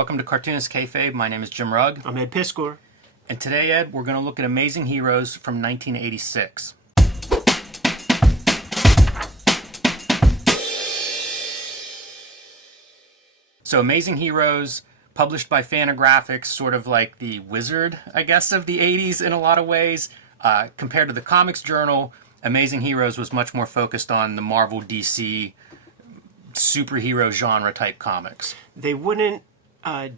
Welcome to Cartoonist Kayfabe. My name is Jim Rugg. I'm Ed Piskor. And today, Ed, we're going to look at Amazing Heroes from 1986. So Amazing Heroes, published by Fantagraphics, sort of like the Wizard, I guess, of the 80s in a lot of ways. Compared to the Comics Journal, Amazing Heroes was much more focused on the Marvel, DC, superhero genre type comics. They wouldn't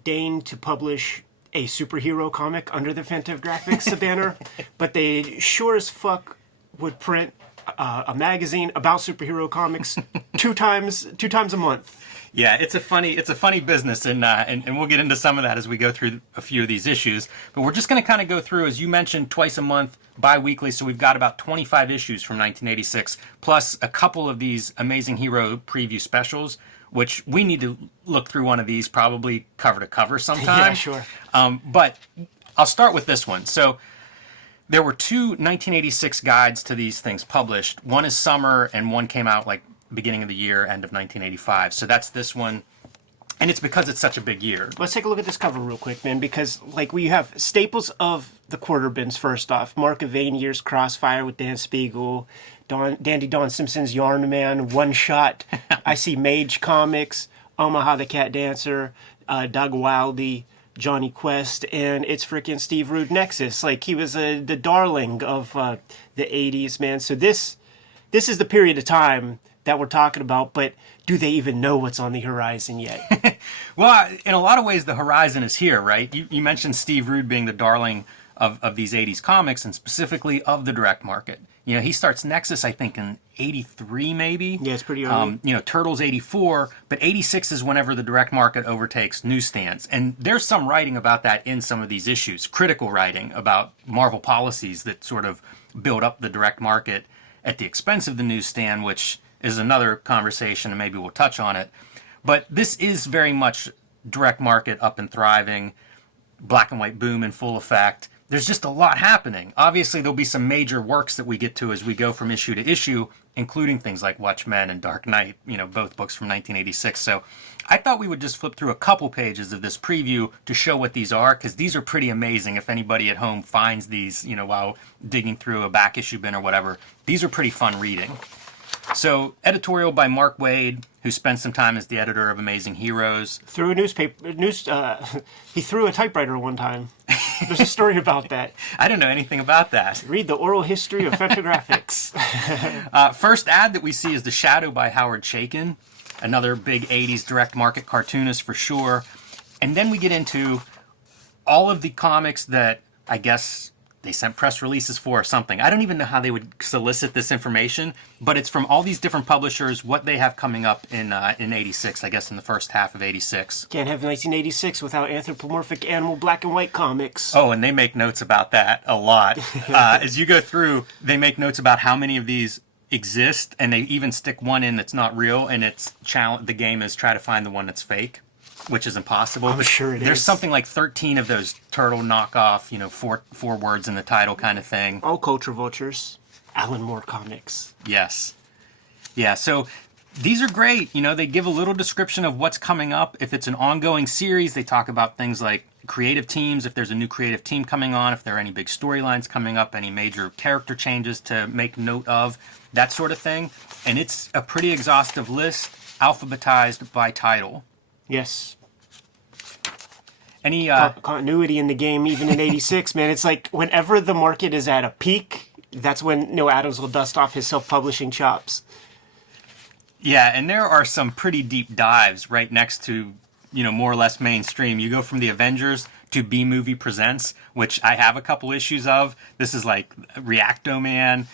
deign to publish a superhero comic under the Fantagraphics banner, but they sure as fuck would print a magazine about superhero comics two times a month. Yeah, it's a funny business, and we'll get into some of that as we go through a few of these issues. But we're just going to kind of go through, as you mentioned, twice a month, bi-weekly, so we've got about 25 issues from 1986, plus a couple of these Amazing Hero preview specials, which we need to look through one of these probably cover to cover sometime. Yeah, sure. But I'll start with this one. So there were two 1986 guides to these things published. One is summer, and one came out like beginning of the year, end of 1985. So that's this one. And it's because it's such a big year. Let's take a look at this cover real quick, man, because like we have staples of the quarter bins first off. Mark Avanier's Crossfire with Dan Spiegel, Dandy Don Simpson's Yarn Man, One Shot. I see Mage Comics, Omaha the Cat Dancer, Doug Wildey, Johnny Quest, and it's freaking Steve Rude Nexus. Like he was the darling of the 80s, man. So this is the period of time that we're talking about, but do they even know what's on the horizon yet? Well, in a lot of ways, the horizon is here, right? You mentioned Steve Rude being the darling of these 80s comics, and specifically of the direct market. You know, he starts Nexus, I think, in 83, maybe? Yeah, it's pretty early. Turtles, 84, but 86 is whenever the direct market overtakes newsstands. And there's some writing about that in some of these issues, critical writing about Marvel policies that sort of build up the direct market at the expense of the newsstand, which is another conversation, and maybe we'll touch on it. But this is very much direct market up and thriving, black and white boom in full effect. There's just a lot happening. Obviously, there'll be some major works that we get to as we go from issue to issue, including things like Watchmen and Dark Knight, both books from 1986. So I thought we would just flip through a couple pages of this preview to show what these are, because these are pretty amazing. If anybody at home finds these, while digging through a back issue bin or whatever, these are pretty fun reading. So, editorial by Mark Waid, who spent some time as the editor of Amazing Heroes. He threw a typewriter one time. There's a story about that. I don't know anything about that. Read the oral history of Fantagraphics. First ad that we see is The Shadow by Howard Chaykin, another big 80s direct market cartoonist for sure. And then we get into all of the comics that I guess they sent press releases for or something. I don't even know how they would solicit this information, but it's from all these different publishers, what they have coming up in 86, I guess in the first half of 86. Can't have 1986 without anthropomorphic animal black and white comics. Oh, and they make notes about that a lot. As you go through, they make notes about how many of these exist, and they even stick one in that's not real, and the game is try to find the one that's fake, which is impossible. I'm sure it is. There's something like 13 of those turtle knockoff, four words in the title kind of thing. All culture vultures. Alan Moore comics. Yes. Yeah, so these are great. They give a little description of what's coming up. If it's an ongoing series, they talk about things like creative teams, if there's a new creative team coming on, if there are any big storylines coming up, any major character changes to make note of, that sort of thing. And it's a pretty exhaustive list, alphabetized by title. Yes. Any continuity in the game, even in 86, man. It's like whenever the market is at a peak, that's when Neil Adams will dust off his self-publishing chops. Yeah, and there are some pretty deep dives right next to, more or less mainstream. You go from the Avengers to B-Movie Presents, which I have a couple issues of. This is like Reacto-Man.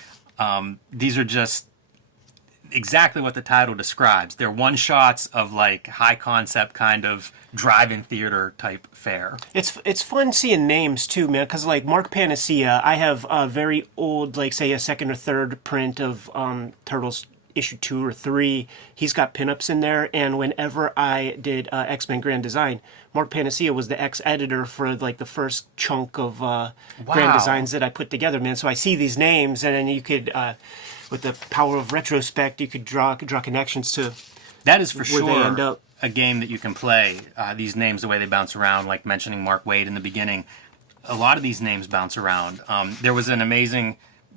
These are just exactly what the title describes. They're one-shots of like high-concept kind of drive-in theater type fare. It's fun seeing names too, man, because like Mark Panacea, I have a very old, like say a second or third print of Turtles issue 2 or 3. He's got pinups in there, and whenever I did X-Men Grand Design, Mark Panacea was the ex-editor for like the first chunk of Grand Designs that I put together, man. So I see these names, and then you could, with the power of retrospect, you could draw connections to that is for where sure. they end up. a game that you can play. These names, the way they bounce around, like mentioning Mark Waid in the beginning, a lot of these names bounce around. There was an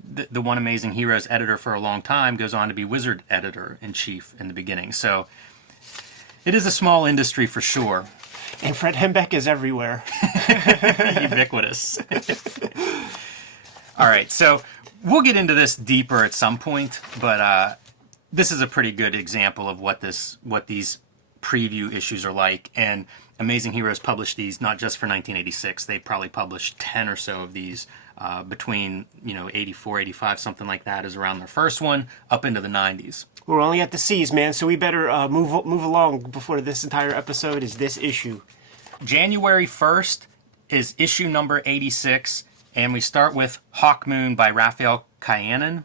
the one Amazing Heroes editor for a long time goes on to be Wizard editor in chief in the beginning. So it is a small industry for sure. And Fred Hembeck is everywhere. Ubiquitous. All right, so we'll get into this deeper at some point, but this is a pretty good example of what these preview issues are like. And Amazing Heroes published these not just for 1986. They probably published 10 or so of these between 84, 85, something like that is around their first one, up into the 90s. We're only at the C's, man, so we better move along before this entire episode is this issue. January 1st is issue number 86, and we start with Hawk Moon by Raphael Kyanan.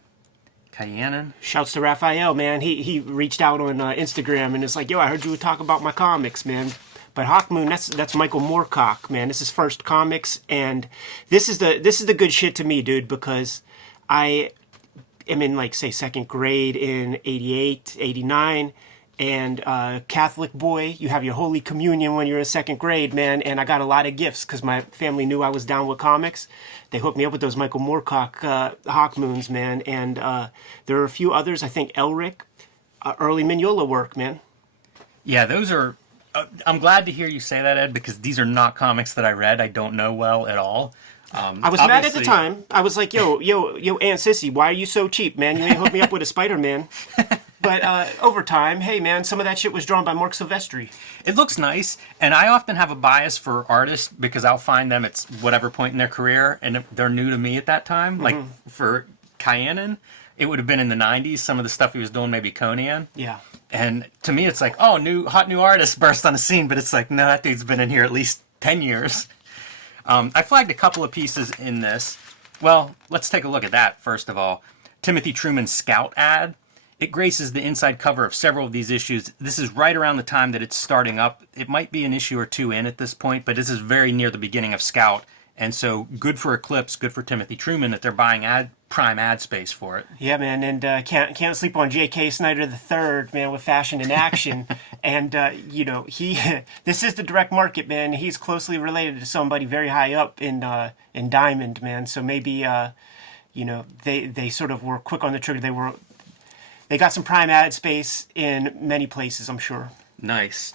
Shouts to Raphael, man. He reached out on Instagram and is like, yo, I heard you would talk about my comics, man. But Hawk Moon, that's Michael Moorcock, man. This is first comics, and this is the good shit to me, dude, because I am in, like, say, second grade in 88, 89, and Catholic boy, you have your Holy Communion when you're in second grade, man, and I got a lot of gifts because my family knew I was down with comics. They hooked me up with those Michael Moorcock Hawk Moons, man, and there are a few others, I think Elric, early Mignola work, man. Yeah, those are... I'm glad to hear you say that, Ed, because these are not comics that I read. I don't know well at all. I was mad at the time. I was like, yo, Aunt Sissy, why are you so cheap, man? You ain't hooked me up with a Spider-Man. But over time, hey, man, some of that shit was drawn by Mark Silvestri. It looks nice, and I often have a bias for artists because I'll find them at whatever point in their career, and they're new to me at that time. Mm-hmm. Like, for Kyanan, it would have been in the 90s, some of the stuff he was doing, maybe Conan. Yeah. And to me, it's like, oh, hot new artist burst on the scene, but it's like, no, that dude's been in here at least 10 years. I flagged a couple of pieces in this. Well, let's take a look at that, first of all. Timothy Truman's Scout ad. It graces the inside cover of several of these issues. This is right around the time that it's starting up. It might be an issue or two in at this point, but this is very near the beginning of Scout. And so good for Eclipse, good for Timothy Truman that they're buying prime ad space for it. Yeah, man, and can't sleep on J.K. Snyder III, man, with Fashion in Action. And, this is the direct market, man. He's closely related to somebody very high up in Diamond, man. So maybe, they sort of were quick on the trigger. They got some prime ad space in many places, I'm sure. Nice.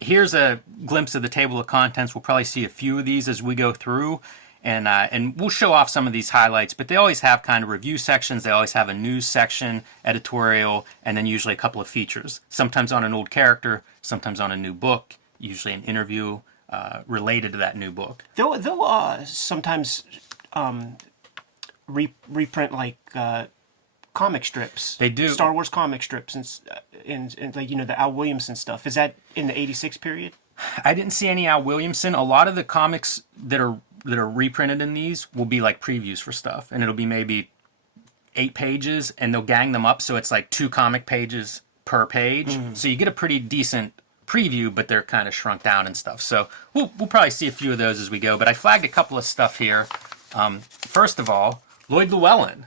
Here's a glimpse of the table of contents. We'll probably see a few of these as we go through, and we'll show off some of these highlights, but they always have kind of review sections. They always have a news section, editorial, and then usually a couple of features. Sometimes on an old character, sometimes on a new book, usually an interview related to that new book. They'll sometimes reprint, like, comic strips. They do. Star Wars comic strips and like, the Al Williamson stuff. Is that in the 86 period? I didn't see any Al Williamson. A lot of the comics that are reprinted in these will be like previews for stuff, and it'll be maybe 8 pages, and they'll gang them up so it's like 2 comic pages per page. Mm. So you get a pretty decent preview, but they're kind of shrunk down and stuff. So we'll probably see a few of those as we go. But I flagged a couple of stuff here. First of all, Lloyd Llewellyn.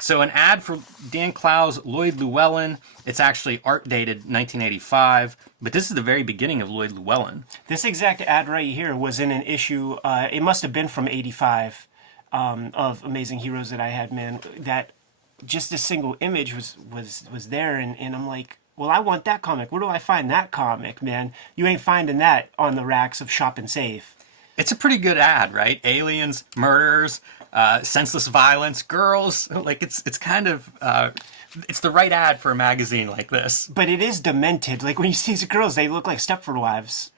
So an ad for Dan Clow's Lloyd Llewellyn. It's actually art dated 1985, but this is the very beginning of Lloyd Llewellyn. This exact ad right here was in an issue, it must have been from 85, of Amazing Heroes that I had, man. That just a single image was there, and I'm like, well, I want that comic. Where do I find that comic, man? You ain't finding that on the racks of Shop and Save. It's a pretty good ad, right? Aliens, murders, senseless violence, girls. Like, it's kind of... it's the right ad for a magazine like this. But it is demented. Like, when you see these girls, they look like Stepford Wives.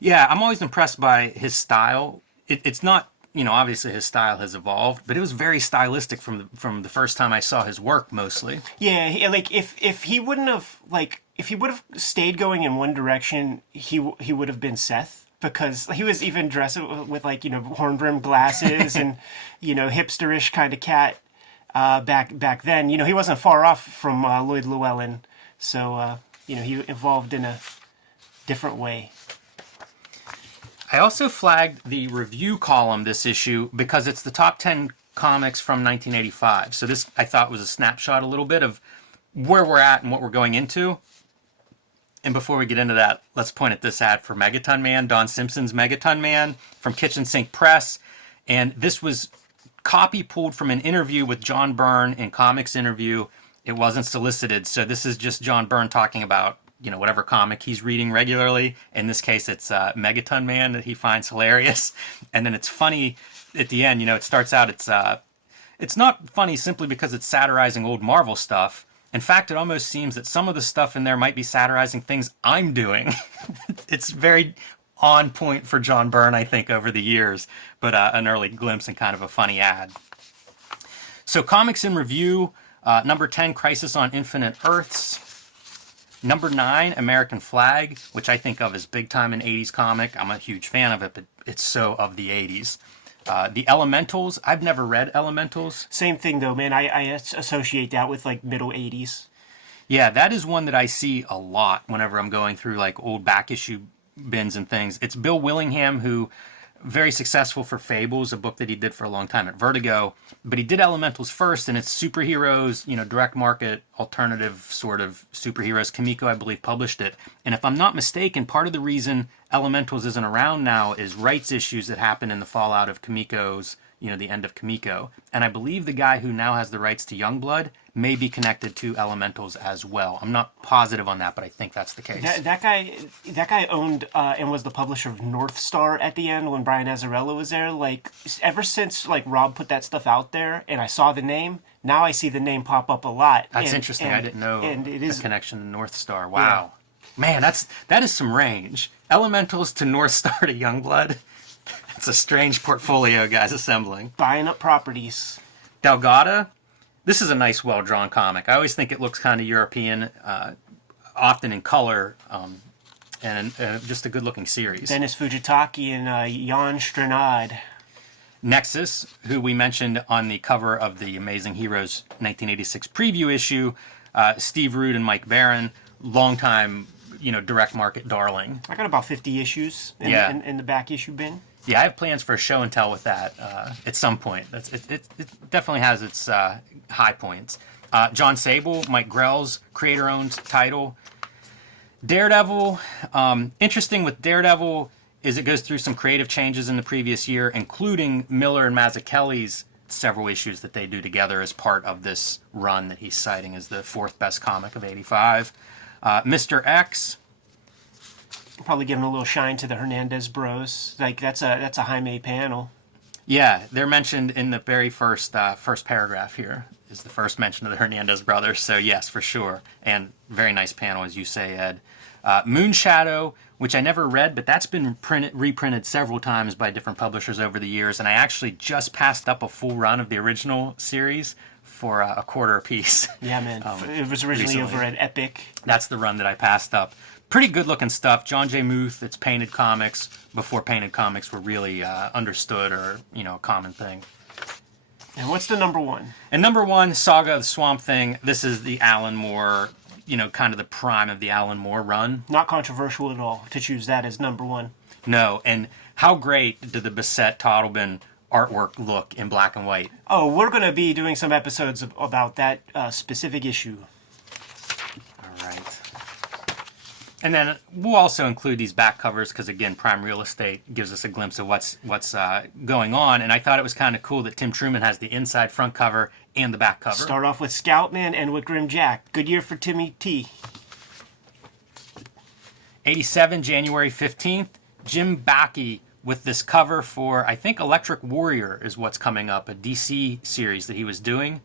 Yeah, I'm always impressed by his style. It's not, obviously his style has evolved, but it was very stylistic from the first time I saw his work, mostly. Yeah, like, if he wouldn't have, like, if he would have stayed going in one direction, he would have been Seth. Because he was even dressed with, like, horn-rimmed glasses and, hipsterish kind of cat back then. He wasn't far off from Lloyd Llewellyn. So, he evolved in a different way. I also flagged the review column this issue because it's the top 10 comics from 1985. So this, I thought, was a snapshot a little bit of where we're at and what we're going into. And before we get into that, let's point at this ad for Megaton Man, Don Simpson's Megaton Man from Kitchen Sink Press. And this was copy pulled from an interview with John Byrne in Comics Interview. It wasn't solicited, so this is just John Byrne talking about, whatever comic he's reading regularly. In this case, it's Megaton Man that he finds hilarious. And then it's funny at the end, it starts out, it's not funny simply because it's satirizing old Marvel stuff. In fact, it almost seems that some of the stuff in there might be satirizing things I'm doing. It's very on point for John Byrne, I think, over the years, but an early glimpse and kind of a funny ad. So Comics in Review, number 10, Crisis on Infinite Earths. Number 9, American Flag, which I think of as big time an 80s comic. I'm a huge fan of it, but it's so of the 80s. The Elementals, I've never read Elementals. Same thing though, man. I associate that with like middle 80s. Yeah, that is one that I see a lot whenever I'm going through like old back issue bins and things. It's Bill Willingham, who very successful for Fables, a book that he did for a long time at Vertigo, but he did Elementals first, and it's superheroes, direct market, alternative sort of superheroes. Kamiko, I believe, published it. And if I'm not mistaken, part of the reason Elementals isn't around now is rights issues that happened in the fallout of Kamiko's, the end of Kamiko. And I believe the guy who now has the rights to Youngblood may be connected to Elementals as well. I'm not positive on that, but I think that's the case. That guy owned and was the publisher of North Star at the end when Brian Azzarello was there. Like, ever since like Rob put that stuff out there and I saw the name, now I see the name pop up a lot. That's interesting. I didn't know and it is a connection to North Star. Wow. Yeah. Man, that is some range. Elementals to North Star to Youngblood. It's a strange portfolio guys assembling. Buying up properties. Delgado. This is a nice, well-drawn comic. I always think it looks kind of European, often in color, and just a good-looking series. Dennis Fujitaki and Jan Stranad. Nexus, who we mentioned on the cover of the Amazing Heroes 1986 preview issue, Steve Rude and Mike Barron, longtime, direct market darling. I got about 50 issues in the back issue bin. Yeah, I have plans for a show and tell with that at some point. It definitely has its high points. John Sable, Mike Grell's creator-owned title. Daredevil. Interesting with Daredevil is it goes through some creative changes in the previous year, including Miller and Mazzucchelli's several issues that they do together as part of this run that he's citing as the 4th best comic of 85. Mr. X. Probably giving a little shine to the Hernandez bros. Like that's a Jaime panel. Yeah, they're mentioned in the very first paragraph here. Is the first mention of the Hernandez brothers. So yes, for sure, and very nice panel as you say, Ed. Moonshadow, which I never read, but that's been reprinted several times by different publishers over the years, and I actually just passed up a full run of the original series for a quarter a piece. Yeah, man. It was originally recently over at Epic. That's the run that I passed up. Pretty good looking stuff. John J. Muth, it's Painted Comics, before Painted Comics were really understood or, a common thing. And what's the number 1? And number 1, Saga of the Swamp Thing. This is the Alan Moore, kind of the prime of the Alan Moore run. Not controversial at all to choose that as number 1. No, and how great did the Bissett-Totleben artwork look in black and white? Oh, we're going to be doing some episodes about that specific issue. All right. And then we'll also include these back covers because, again, Prime Real Estate gives us a glimpse of what's going on. And I thought it was kind of cool that Tim Truman has the inside front cover and the back cover. Start off with Scoutman and with Grim Jack. Good year for Timmy T. 87, January 15th. Jim Backey with this cover for, I think, Electric Warrior is what's coming up, a DC series that he was doing.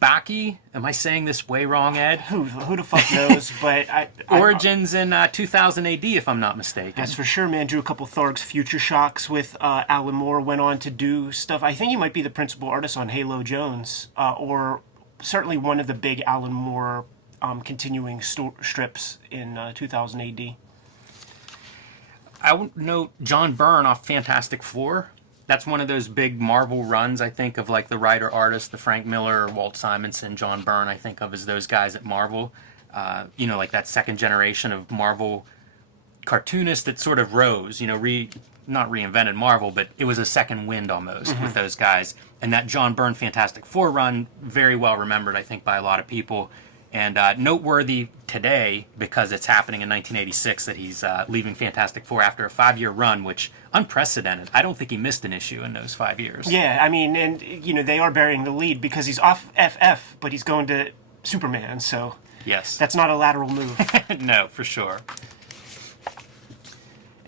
Backey, am I saying this way wrong, Ed? Who the fuck knows? But Origins in 2000 AD, if I'm not mistaken. That's for sure, man. Drew a couple Thargs Future Shocks with Alan Moore. Went on to do stuff. I think he might be the principal artist on Halo Jones, or certainly one of the big Alan Moore continuing strips in 2000 AD. I would note John Byrne off Fantastic Four. That's one of those big Marvel runs, I think, of like the writer-artist, the Frank Miller, Walt Simonson, John Byrne, I think of as those guys at Marvel. Like that second generation of Marvel cartoonists that sort of rose, not reinvented Marvel, but it was a second wind almost with those guys. And that John Byrne Fantastic Four run, very well remembered, I think, by a lot of people. And noteworthy today because it's happening in 1986 that he's leaving Fantastic Four after a 5-year run, which unprecedented. I don't think he missed an issue in those 5 years. Yeah, I mean, and they are burying the lead because he's off FF, but he's going to Superman, so Yes. that's not a lateral move. No, for sure.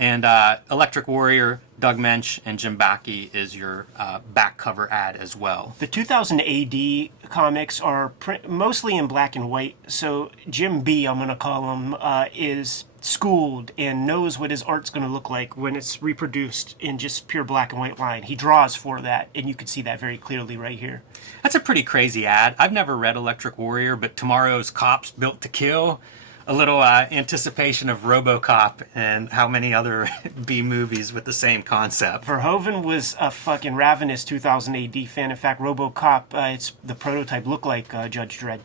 And Electric Warrior, Doug Mensch, and Jim Backey is your back cover ad as well. The 2000 AD comics are mostly in black and white, so Jim B, I'm going to call him, is schooled and knows what his art's going to look like when it's reproduced in just pure black and white line. He draws for that, and you can see that very clearly right here. That's a pretty crazy ad. I've never read Electric Warrior, but Tomorrow's Cops Built to Kill, a little anticipation of RoboCop and how many other B movies with the same concept. Verhoeven was a fucking ravenous 2000 AD fan. In fact, RoboCop, it's the prototype, looked like Judge Dredd.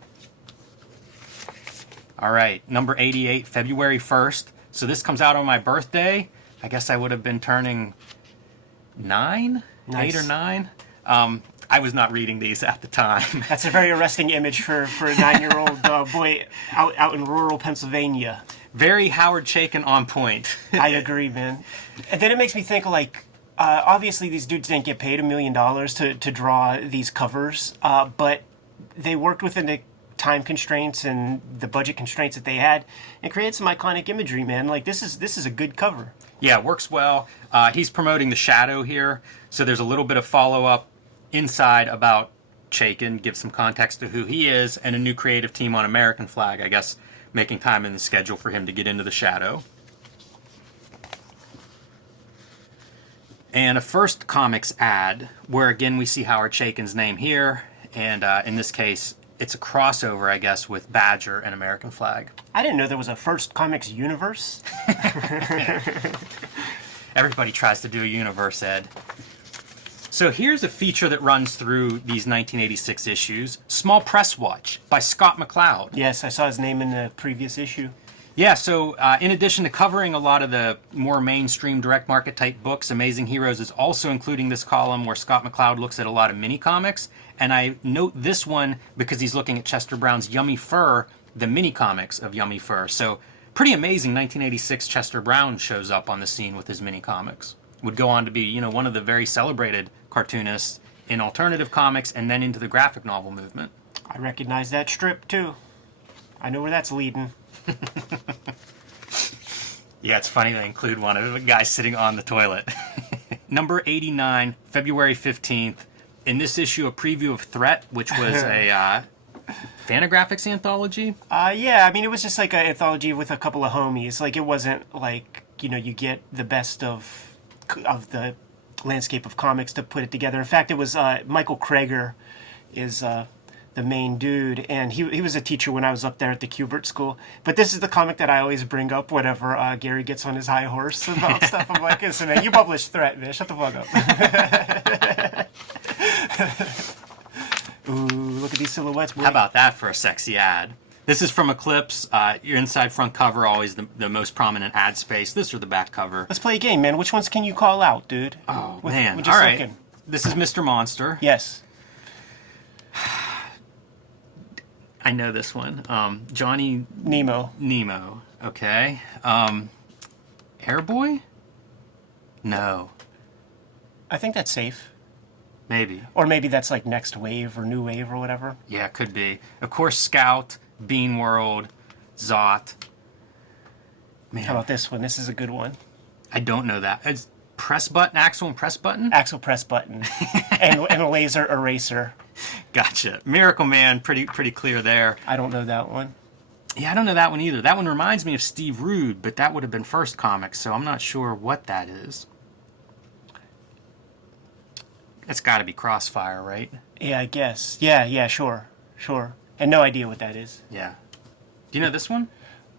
All right, number 88, February 1st. So this comes out on my birthday. I guess I would have been turning 9, Nice. 8 or 9. I was not reading these at the time. That's a very arresting image for a 9-year-old boy out in rural Pennsylvania. Very Howard Chaykin on point. I agree, man. And then it makes me think, like, obviously these dudes didn't get paid $1 million to draw these covers, but they worked within the time constraints and the budget constraints that they had and created some iconic imagery, man. Like, this is a good cover. Yeah, works well. He's promoting the Shadow here, so there's a little bit of follow-up inside about Chaykin, give some context to who he is, and a new creative team on American Flag, I guess, making time in the schedule for him to get into the Shadow. And a First Comics ad, where again we see Howard Chaykin's name here, and in this case, it's a crossover, I guess, with Badger and American Flag. I didn't know there was a First Comics universe. Everybody tries to do a universe, Ed. So here's a feature that runs through these 1986 issues. Small Press Watch by Scott McCloud. Yes, I saw his name in the previous issue. Yeah, so in addition to covering a lot of the more mainstream direct market type books, Amazing Heroes is also including this column where Scott McCloud looks at a lot of mini comics. And I note this one because he's looking at Chester Brown's Yummy Fur, the mini comics of Yummy Fur. So pretty amazing 1986 Chester Brown shows up on the scene with his mini comics. Would go on to be, one of the very celebrated cartoonists in alternative comics and then into the graphic novel movement. I recognize that strip, too. I know where that's leading. Yeah, it's funny they include one of the guys sitting on the toilet. Number 89, February 15th. In this issue, a preview of Threat, which was a Fantagraphics anthology. Yeah, I mean, it was just like an anthology with a couple of homies. Like, it wasn't like, you get the best of the landscape of comics to put it together. In fact, it was Michael Krager is the main dude, and he was a teacher when I was up there at the Kubert School. But this is the comic that I always bring up whenever Gary gets on his high horse about stuff. I'm like, listen, man, you published Threat, man. Shut the fuck up. Ooh, look at these silhouettes, boy. How about that for a sexy ad? This is from Eclipse. Your inside front cover, always the most prominent ad space. This or the back cover. Let's play a game, man. Which ones can you call out, dude? Oh, With man. just All right. looking. This is Mr. Monster. Yes. I know this one. Johnny Nemo. Okay. Airboy? No. I think that's safe. Maybe. Or maybe that's like Next Wave or New Wave or whatever. Yeah, it could be. Of course, Scout, Bean World, Zot. Man, How about this one? This is a good one. I don't know that. It's press button, Axel and press button? Axle press button. and a laser eraser. Gotcha. Miracle Man, pretty clear there. I don't know that one. Yeah, I don't know that one either. That one reminds me of Steve Rude, but that would have been First Comics, so I'm not sure what that is. It's got to be Crossfire, right? Yeah, I guess. Yeah, sure. And no idea what that is. Yeah. Do you know this one?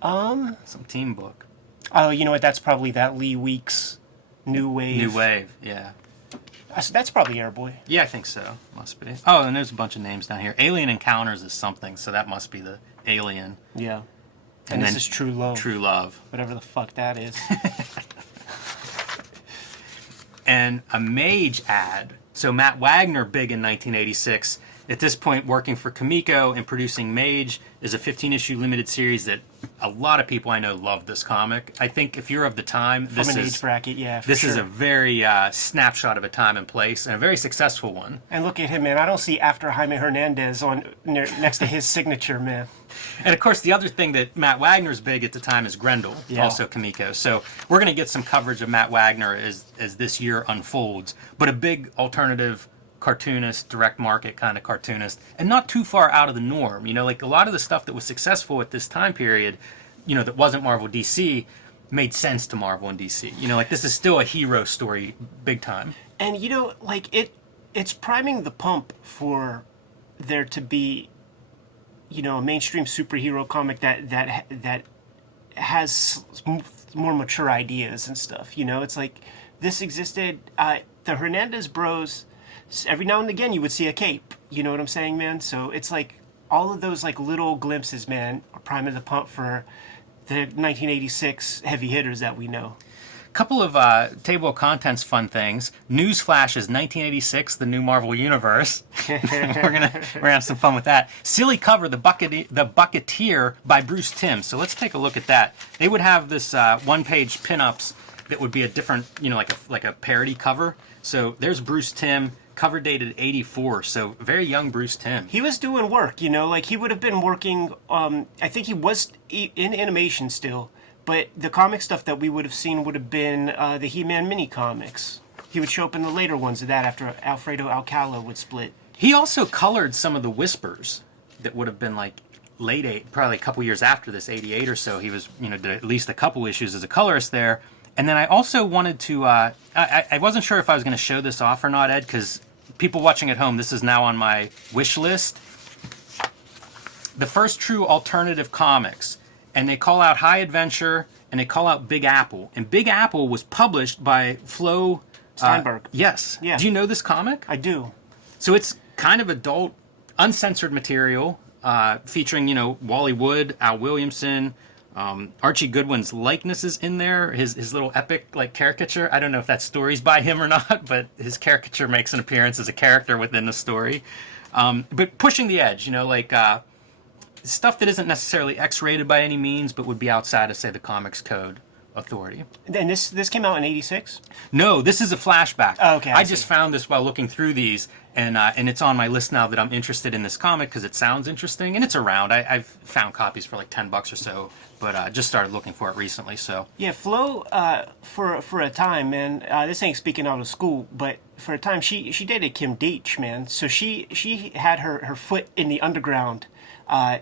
Some team book. Oh, you know what? That's probably that Lee Weeks New Wave. New Wave, yeah. That's probably Airboy. Yeah, I think so. Must be. Oh, and there's a bunch of names down here. Alien Encounters is something, so that must be the Alien. Yeah. And this then is True Love. True Love. Whatever the fuck that is. And a Mage ad. So Matt Wagner, big in 1986, at this point working for Kamiko and producing Mage is a 15-issue limited series that a lot of people I know love this comic. I think if you're of the time, From an age bracket, yeah, for this sure. is a very snapshot of a time and place, and a very successful one. And look at him, man. I don't see after Jaime Hernandez next to his signature, man. And of course, the other thing that Matt Wagner's big at the time is Grendel, also Kamiko. So we're going to get some coverage of Matt Wagner as this year unfolds. But a big alternative cartoonist, direct market kind of cartoonist, and not too far out of the norm. You know, like a lot of the stuff that was successful at this time period, you know, that wasn't Marvel DC, made sense to Marvel and DC. You know, like this is still a hero story, big time. And you know, like it's priming the pump for there to be, you know, a mainstream superhero comic that has more mature ideas and stuff. You know, it's like this existed. The Hernandez Bros. Every now and again, you would see a cape. You know what I'm saying, man? So it's like all of those like little glimpses, man, are priming the pump for the 1986 heavy hitters that we know. Couple of table of contents fun things. Newsflash is 1986, the new Marvel Universe. we're gonna have some fun with that. Silly cover, the Bucketeer by Bruce Timm. So let's take a look at that. They would have this one-page pinups that would be a different, you know, like a parody cover. So there's Bruce Timm, cover dated 84. So very young Bruce Timm. He was doing work, you know, like he would have been working. I think he was in animation still. But the comic stuff that we would have seen would have been the He-Man mini comics. He would show up in the later ones of that after Alfredo Alcala would split. He also colored some of the Whispers that would have been like probably a couple years after this, 88 or so. He was, you know, did at least a couple issues as a colorist there. And then I also wanted to, I wasn't sure if I was going to show this off or not, Ed, because people watching at home, this is now on my wish list. The first true alternative comics. And they call out High Adventure, and they call out Big Apple. And Big Apple was published by Flo Steinberg. Yes. Yeah. Do you know this comic? I do. So it's kind of adult, uncensored material, featuring, you know, Wally Wood, Al Williamson, Archie Goodwin's likeness is in there. His little epic like caricature. I don't know if that story's by him or not, but his caricature makes an appearance as a character within the story. But pushing the edge, you know, like stuff that isn't necessarily X-rated by any means, but would be outside of, say, the Comics Code Authority. And this came out in 86? No, this is a flashback. Oh, okay. I just found this while looking through these, and it's on my list now that I'm interested in this comic because it sounds interesting, and it's around. I've found copies for like $10 or so, but just started looking for it recently. So yeah, Flo, for a time, man. This ain't speaking out of school, but for a time she dated Kim Deitch, man. So she had her foot in the underground.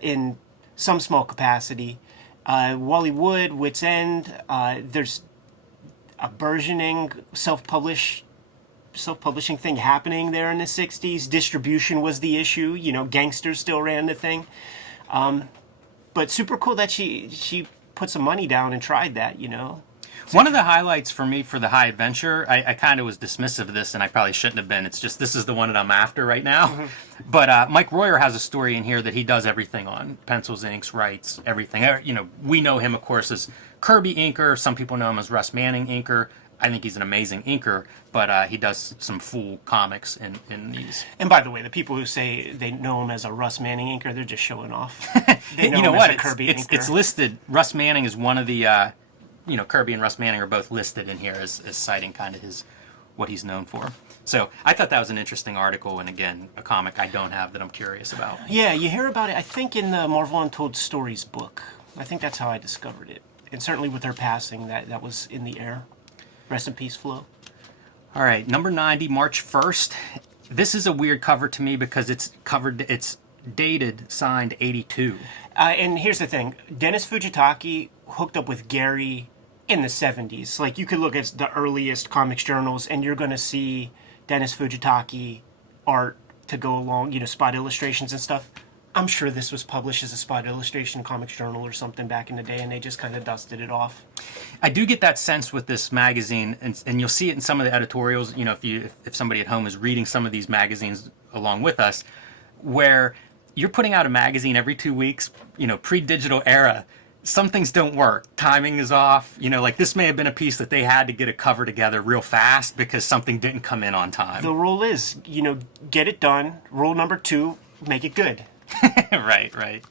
In some small capacity. Wally Wood, Wits End, there's a burgeoning self-publishing thing happening there in the 60s. Distribution was the issue. You know, gangsters still ran the thing. But super cool that she put some money down and tried that, you know. One of the highlights for me for the High Adventure, I kind of was dismissive of this, and I probably shouldn't have been. It's just this is the one that I'm after right now. Mm-hmm. But Mike Royer has a story in here that he does everything on. Pencils, inks, writes, everything. You know, we know him, of course, as Kirby inker. Some people know him as Russ Manning inker. I think he's an amazing inker, but he does some full comics in these. And by the way, the people who say they know him as a Russ Manning inker, they're just showing off. They know you know him what? as a Kirby inker. It's listed. Russ Manning is one of the... you know, Kirby and Russ Manning are both listed in here as citing kind of what he's known for. So I thought that was an interesting article, and again, a comic I don't have that I'm curious about. Yeah, you hear about it, I think, in the Marvel Untold Stories book. I think that's how I discovered it. And certainly with her passing, that was in the air. Rest in peace, Flo. All right, number 90, March 1st. This is a weird cover to me because it's dated, signed 82. And here's the thing. Dennis Fujitaki hooked up with Gary in the 70s. Like, you could look at the earliest comics journals, and you're going to see Dennis Fujitaki art to go along, you know, spot illustrations and stuff. I'm sure this was published as a spot illustration comics journal or something back in the day, and they just kind of dusted it off. I do get that sense with this magazine, and you'll see it in some of the editorials, you know, if somebody at home is reading some of these magazines along with us, where you're putting out a magazine every 2 weeks, you know, pre-digital era. some things don't work. Timing is off. Like this may have been a piece that they had to get a cover together real fast because something didn't come in on time. The rule is, get it done. Rule number 2, make it good. Right.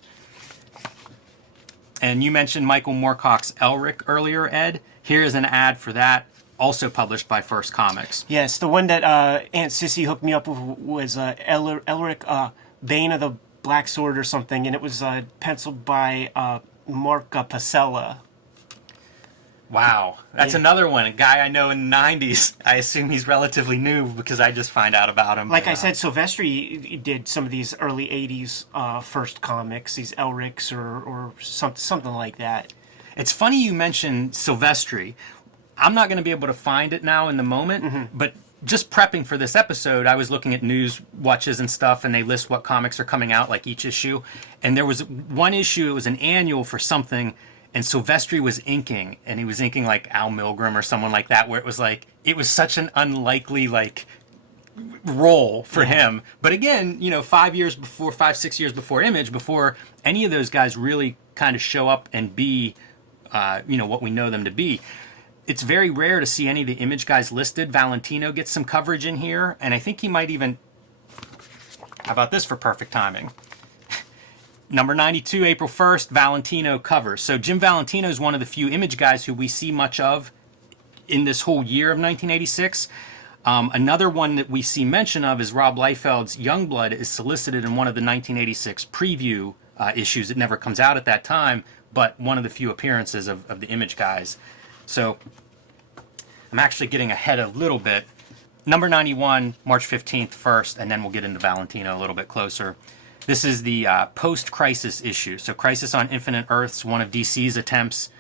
And you mentioned Michael Moorcock's Elric earlier, Ed. Here is an ad for that, also published by First Comics. Yes, the one that Aunt Sissy hooked me up with was Elric, Bane of the Black Sword or something, and it was penciled by Mark Pasella. Wow. That's another one. A guy I know in the 90s. I assume he's relatively new because I just find out about him. Like I said, Silvestri did some of these early 80s First Comics, these Elrics or something like that. It's funny you mentioned Silvestri. I'm not going to be able to find it now in the moment, but just prepping for this episode, I was looking at news watches and stuff, and they list what comics are coming out, like each issue. And there was one issue, it was an annual for something, and Silvestri was inking, and he was inking like Al Milgrom or someone like that, where it was such an unlikely role for him. But again, 5, 6 years before Image, before any of those guys really kind of show up and be, what we know them to be. It's very rare to see any of the Image guys listed. Valentino gets some coverage in here, and I think he might even... How about this for perfect timing? Number 92, April 1st, Valentino cover. So Jim Valentino is one of the few Image guys who we see much of in this whole year of 1986. Another one that we see mention of is Rob Liefeld's Youngblood is solicited in one of the 1986 preview issues. It never comes out at that time, but one of the few appearances of the Image guys. So I'm actually getting ahead a little bit. Number 91, March 15th first, and then we'll get into Valentino a little bit closer. This is the post-Crisis issue. So Crisis on Infinite Earths, one of DC's attempts.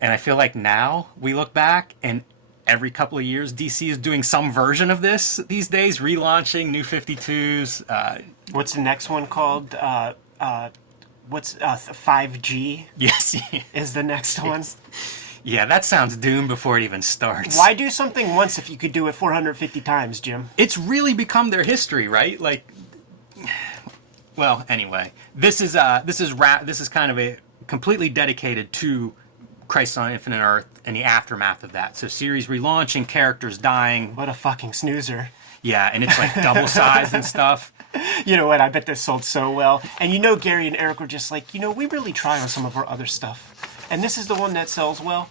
And I feel like now we look back, and every couple of years, DC is doing some version of this these days, relaunching New 52s. What's the next one called? What's 5G? Yes. Is the next one. Yeah, that sounds doomed before it even starts. Why do something once if you could do it 450 times, Jim? It's really become their history, right? Well, anyway, this is kind of a completely dedicated to Crisis on Infinite Earth and the aftermath of that. So series relaunching, characters dying. What a fucking snoozer. Yeah, and it's like double sized and stuff. You know what? I bet this sold so well. And Gary and Eric were just like, we really try on some of our other stuff. And this is the one that sells well?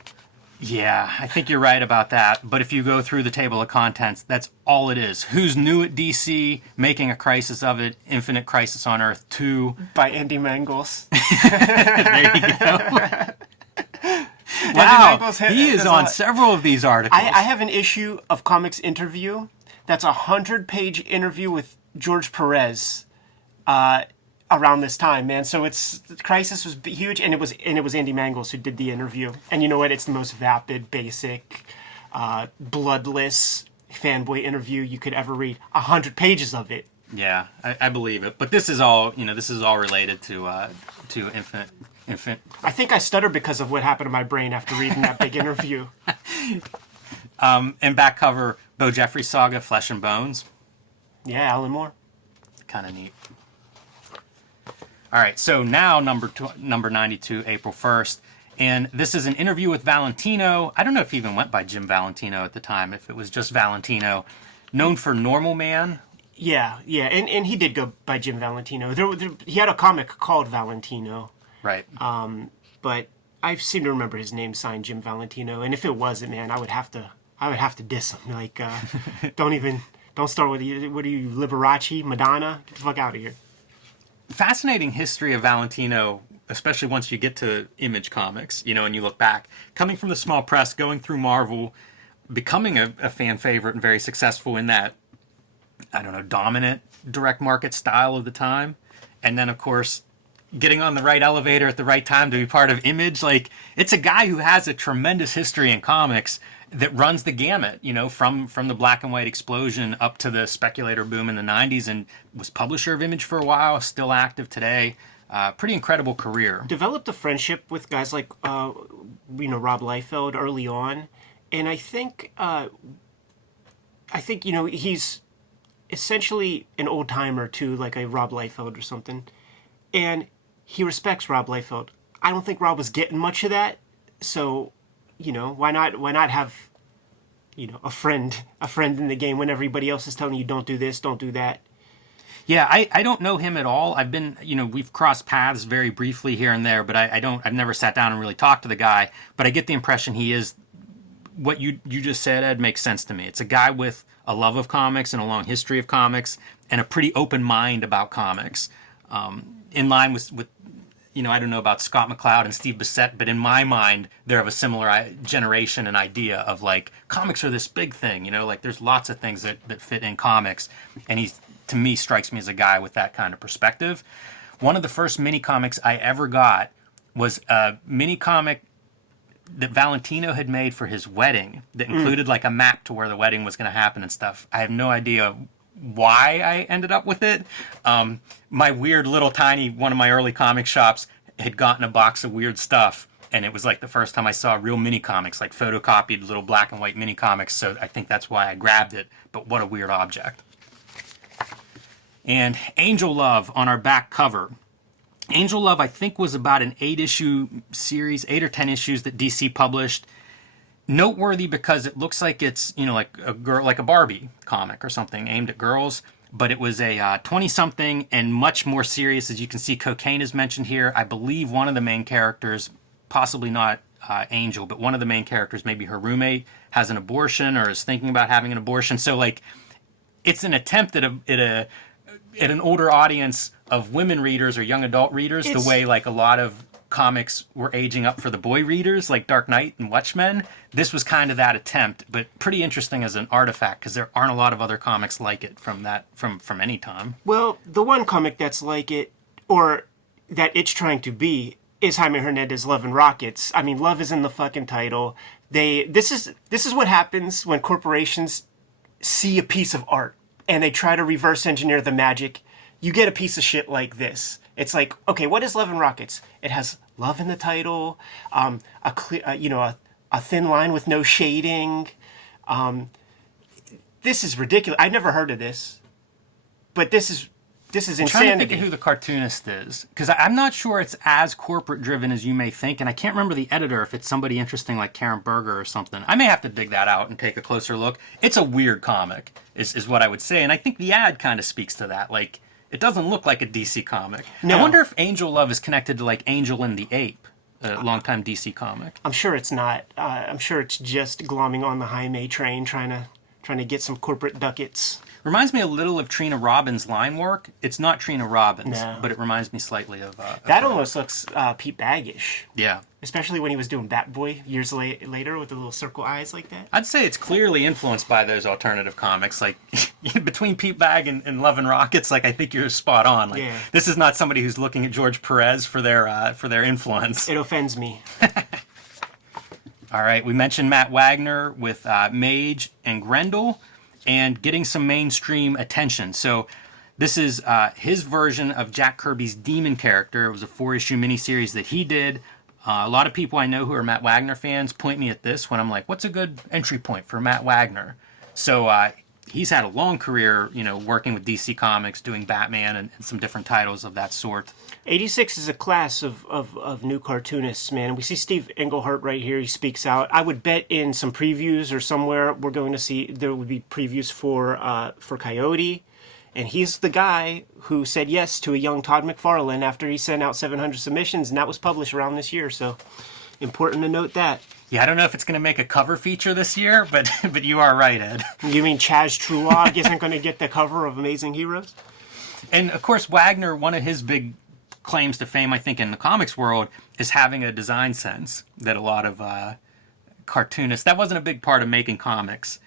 Yeah, I think you're right about that. But if you go through the table of contents, that's all it is. Who's new at DC, making a crisis of it, Infinite Crisis on Earth 2. By Andy Mangels. There you go. Wow, he is on several of these articles. I have an issue of Comics Interview that's a 100-page interview with George Perez around this time, man. So Crisis was huge, and it was Andy Mangels who did the interview. And you know what? It's the most vapid, basic, bloodless fanboy interview you could ever read. 100 pages of it. Yeah, I believe it. But this is all related to Infinite. I think I stuttered because of what happened to my brain after reading that big interview. And back cover, Bo Jeffrey's saga, Flesh and Bones. Yeah, Alan Moore. Kind of neat. All right, so now number 92, April 1st. And this is an interview with Valentino. I don't know if he even went by Jim Valentino at the time, if it was just Valentino. Known for Normal Man. Yeah, and he did go by Jim Valentino. He had a comic called Valentino. Right. But I seem to remember his name signed Jim Valentino. And if it wasn't, man, I would have to diss him. Like, don't start with, what are you, Liberace, Madonna? Get the fuck out of here. Fascinating history of Valentino, especially once you get to Image Comics, and you look back. Coming from the small press, going through Marvel, becoming a fan favorite and very successful in that, dominant direct market style of the time. And then, of course, getting on the right elevator at the right time to be part of Image. It's a guy who has a tremendous history in comics that runs the gamut, from the black and white explosion up to the speculator boom in the 90s, and was publisher of Image for a while, still active today. Pretty incredible career. Developed a friendship with guys like, Rob Liefeld early on. And I think he's essentially an old-timer too, like a Rob Liefeld or something. And he respects Rob Liefeld. I don't think Rob was getting much of that. So, why not have, a friend in the game when everybody else is telling you don't do this, don't do that. Yeah, I don't know him at all. I've been, we've crossed paths very briefly here and there, but I've never sat down and really talked to the guy. But I get the impression he is, what you just said, Ed, makes sense to me. It's a guy with a love of comics and a long history of comics and a pretty open mind about comics. In line with I don't know about Scott McCloud and Steve Bissette, but in my mind, they're of a similar generation and idea of like comics are this big thing, like there's lots of things that fit in comics. And he, to me, strikes me as a guy with that kind of perspective. One of the first mini comics I ever got was a mini comic that Valentino had made for his wedding that included like a map to where the wedding was going to happen and stuff. I have no idea why I ended up with it. My weird little tiny, one of my early comic shops had gotten a box of weird stuff, and it was like the first time I saw real mini comics, like photocopied little black and white mini comics, so I think that's why I grabbed it, but what a weird object. And Angel Love on our back cover. Angel Love, I think, was about an 8-issue series, 8 or 10 issues that DC published. Noteworthy because it looks like it's, like a girl, like a Barbie comic or something aimed at girls. But it was a 20-something and much more serious. As you can see, cocaine is mentioned here. I believe one of the main characters, possibly not Angel, but one of the main characters, maybe her roommate, has an abortion or is thinking about having an abortion. So, like, it's an attempt at an older audience of women readers or young adult readers, the way like a lot of comics were aging up for the boy readers, like Dark Knight and Watchmen. This was kind of that attempt, but pretty interesting as an artifact because there aren't a lot of other comics like it from any time. Well, the one comic that's like it, or that it's trying to be, is Jaime Hernandez's Love and Rockets. I mean, love is in the fucking title. This is what happens when corporations see a piece of art and they try to reverse engineer the magic. You get a piece of shit like this. It's like, okay, what is Love and Rockets? It has love in the title, a thin line with no shading. This is ridiculous. I've never heard of this, but this is insanity. I'm trying to think of who the cartoonist is, because I'm not sure it's as corporate driven as you may think, and I can't remember the editor, if it's somebody interesting like Karen Berger or something. I may have to dig that out and take a closer look. It's a weird comic, is what I would say, and I think the ad kind of speaks to that. Like, it doesn't look like a DC comic. No. I wonder if Angel Love is connected to like Angel and the Ape, a longtime DC comic. I'm sure it's not. I'm sure it's just glomming on the Jaime train, trying to get some corporate ducats. Reminds me a little of Trina Robbins' line work. It's not Trina Robbins, but it reminds me slightly of... that almost looks Pete Baggish. Yeah. Especially when he was doing Batboy years later with the little circle eyes like that. I'd say it's clearly influenced by those alternative comics. Like, between Pete Bag and Love and Rockets, like, I think you're spot on. Like, yeah. This is not somebody who's looking at George Perez for their influence. It offends me. All right, we mentioned Matt Wagner with Mage and Grendel, and getting some mainstream attention. So this is his version of Jack Kirby's Demon character. It was a 4-issue miniseries that he did. A lot of people I know who are Matt Wagner fans point me at this when I'm like, what's a good entry point for Matt Wagner? So he's had a long career, working with DC Comics, doing Batman and some different titles of that sort. 86 is a class of new cartoonists, man. We see Steve Englehart right here. He speaks out. I would bet in some previews or somewhere we're going to see there would be previews for Coyote. And he's the guy who said yes to a young Todd McFarlane after he sent out 700 submissions, and that was published around this year. So important to note that. Yeah, I don't know if it's going to make a cover feature this year, but you are right, Ed. You mean Chaz Truog isn't going to get the cover of Amazing Heroes? And, of course, Wagner, one of his big claims to fame, I think, in the comics world is having a design sense that a lot of cartoonists... That wasn't a big part of making comics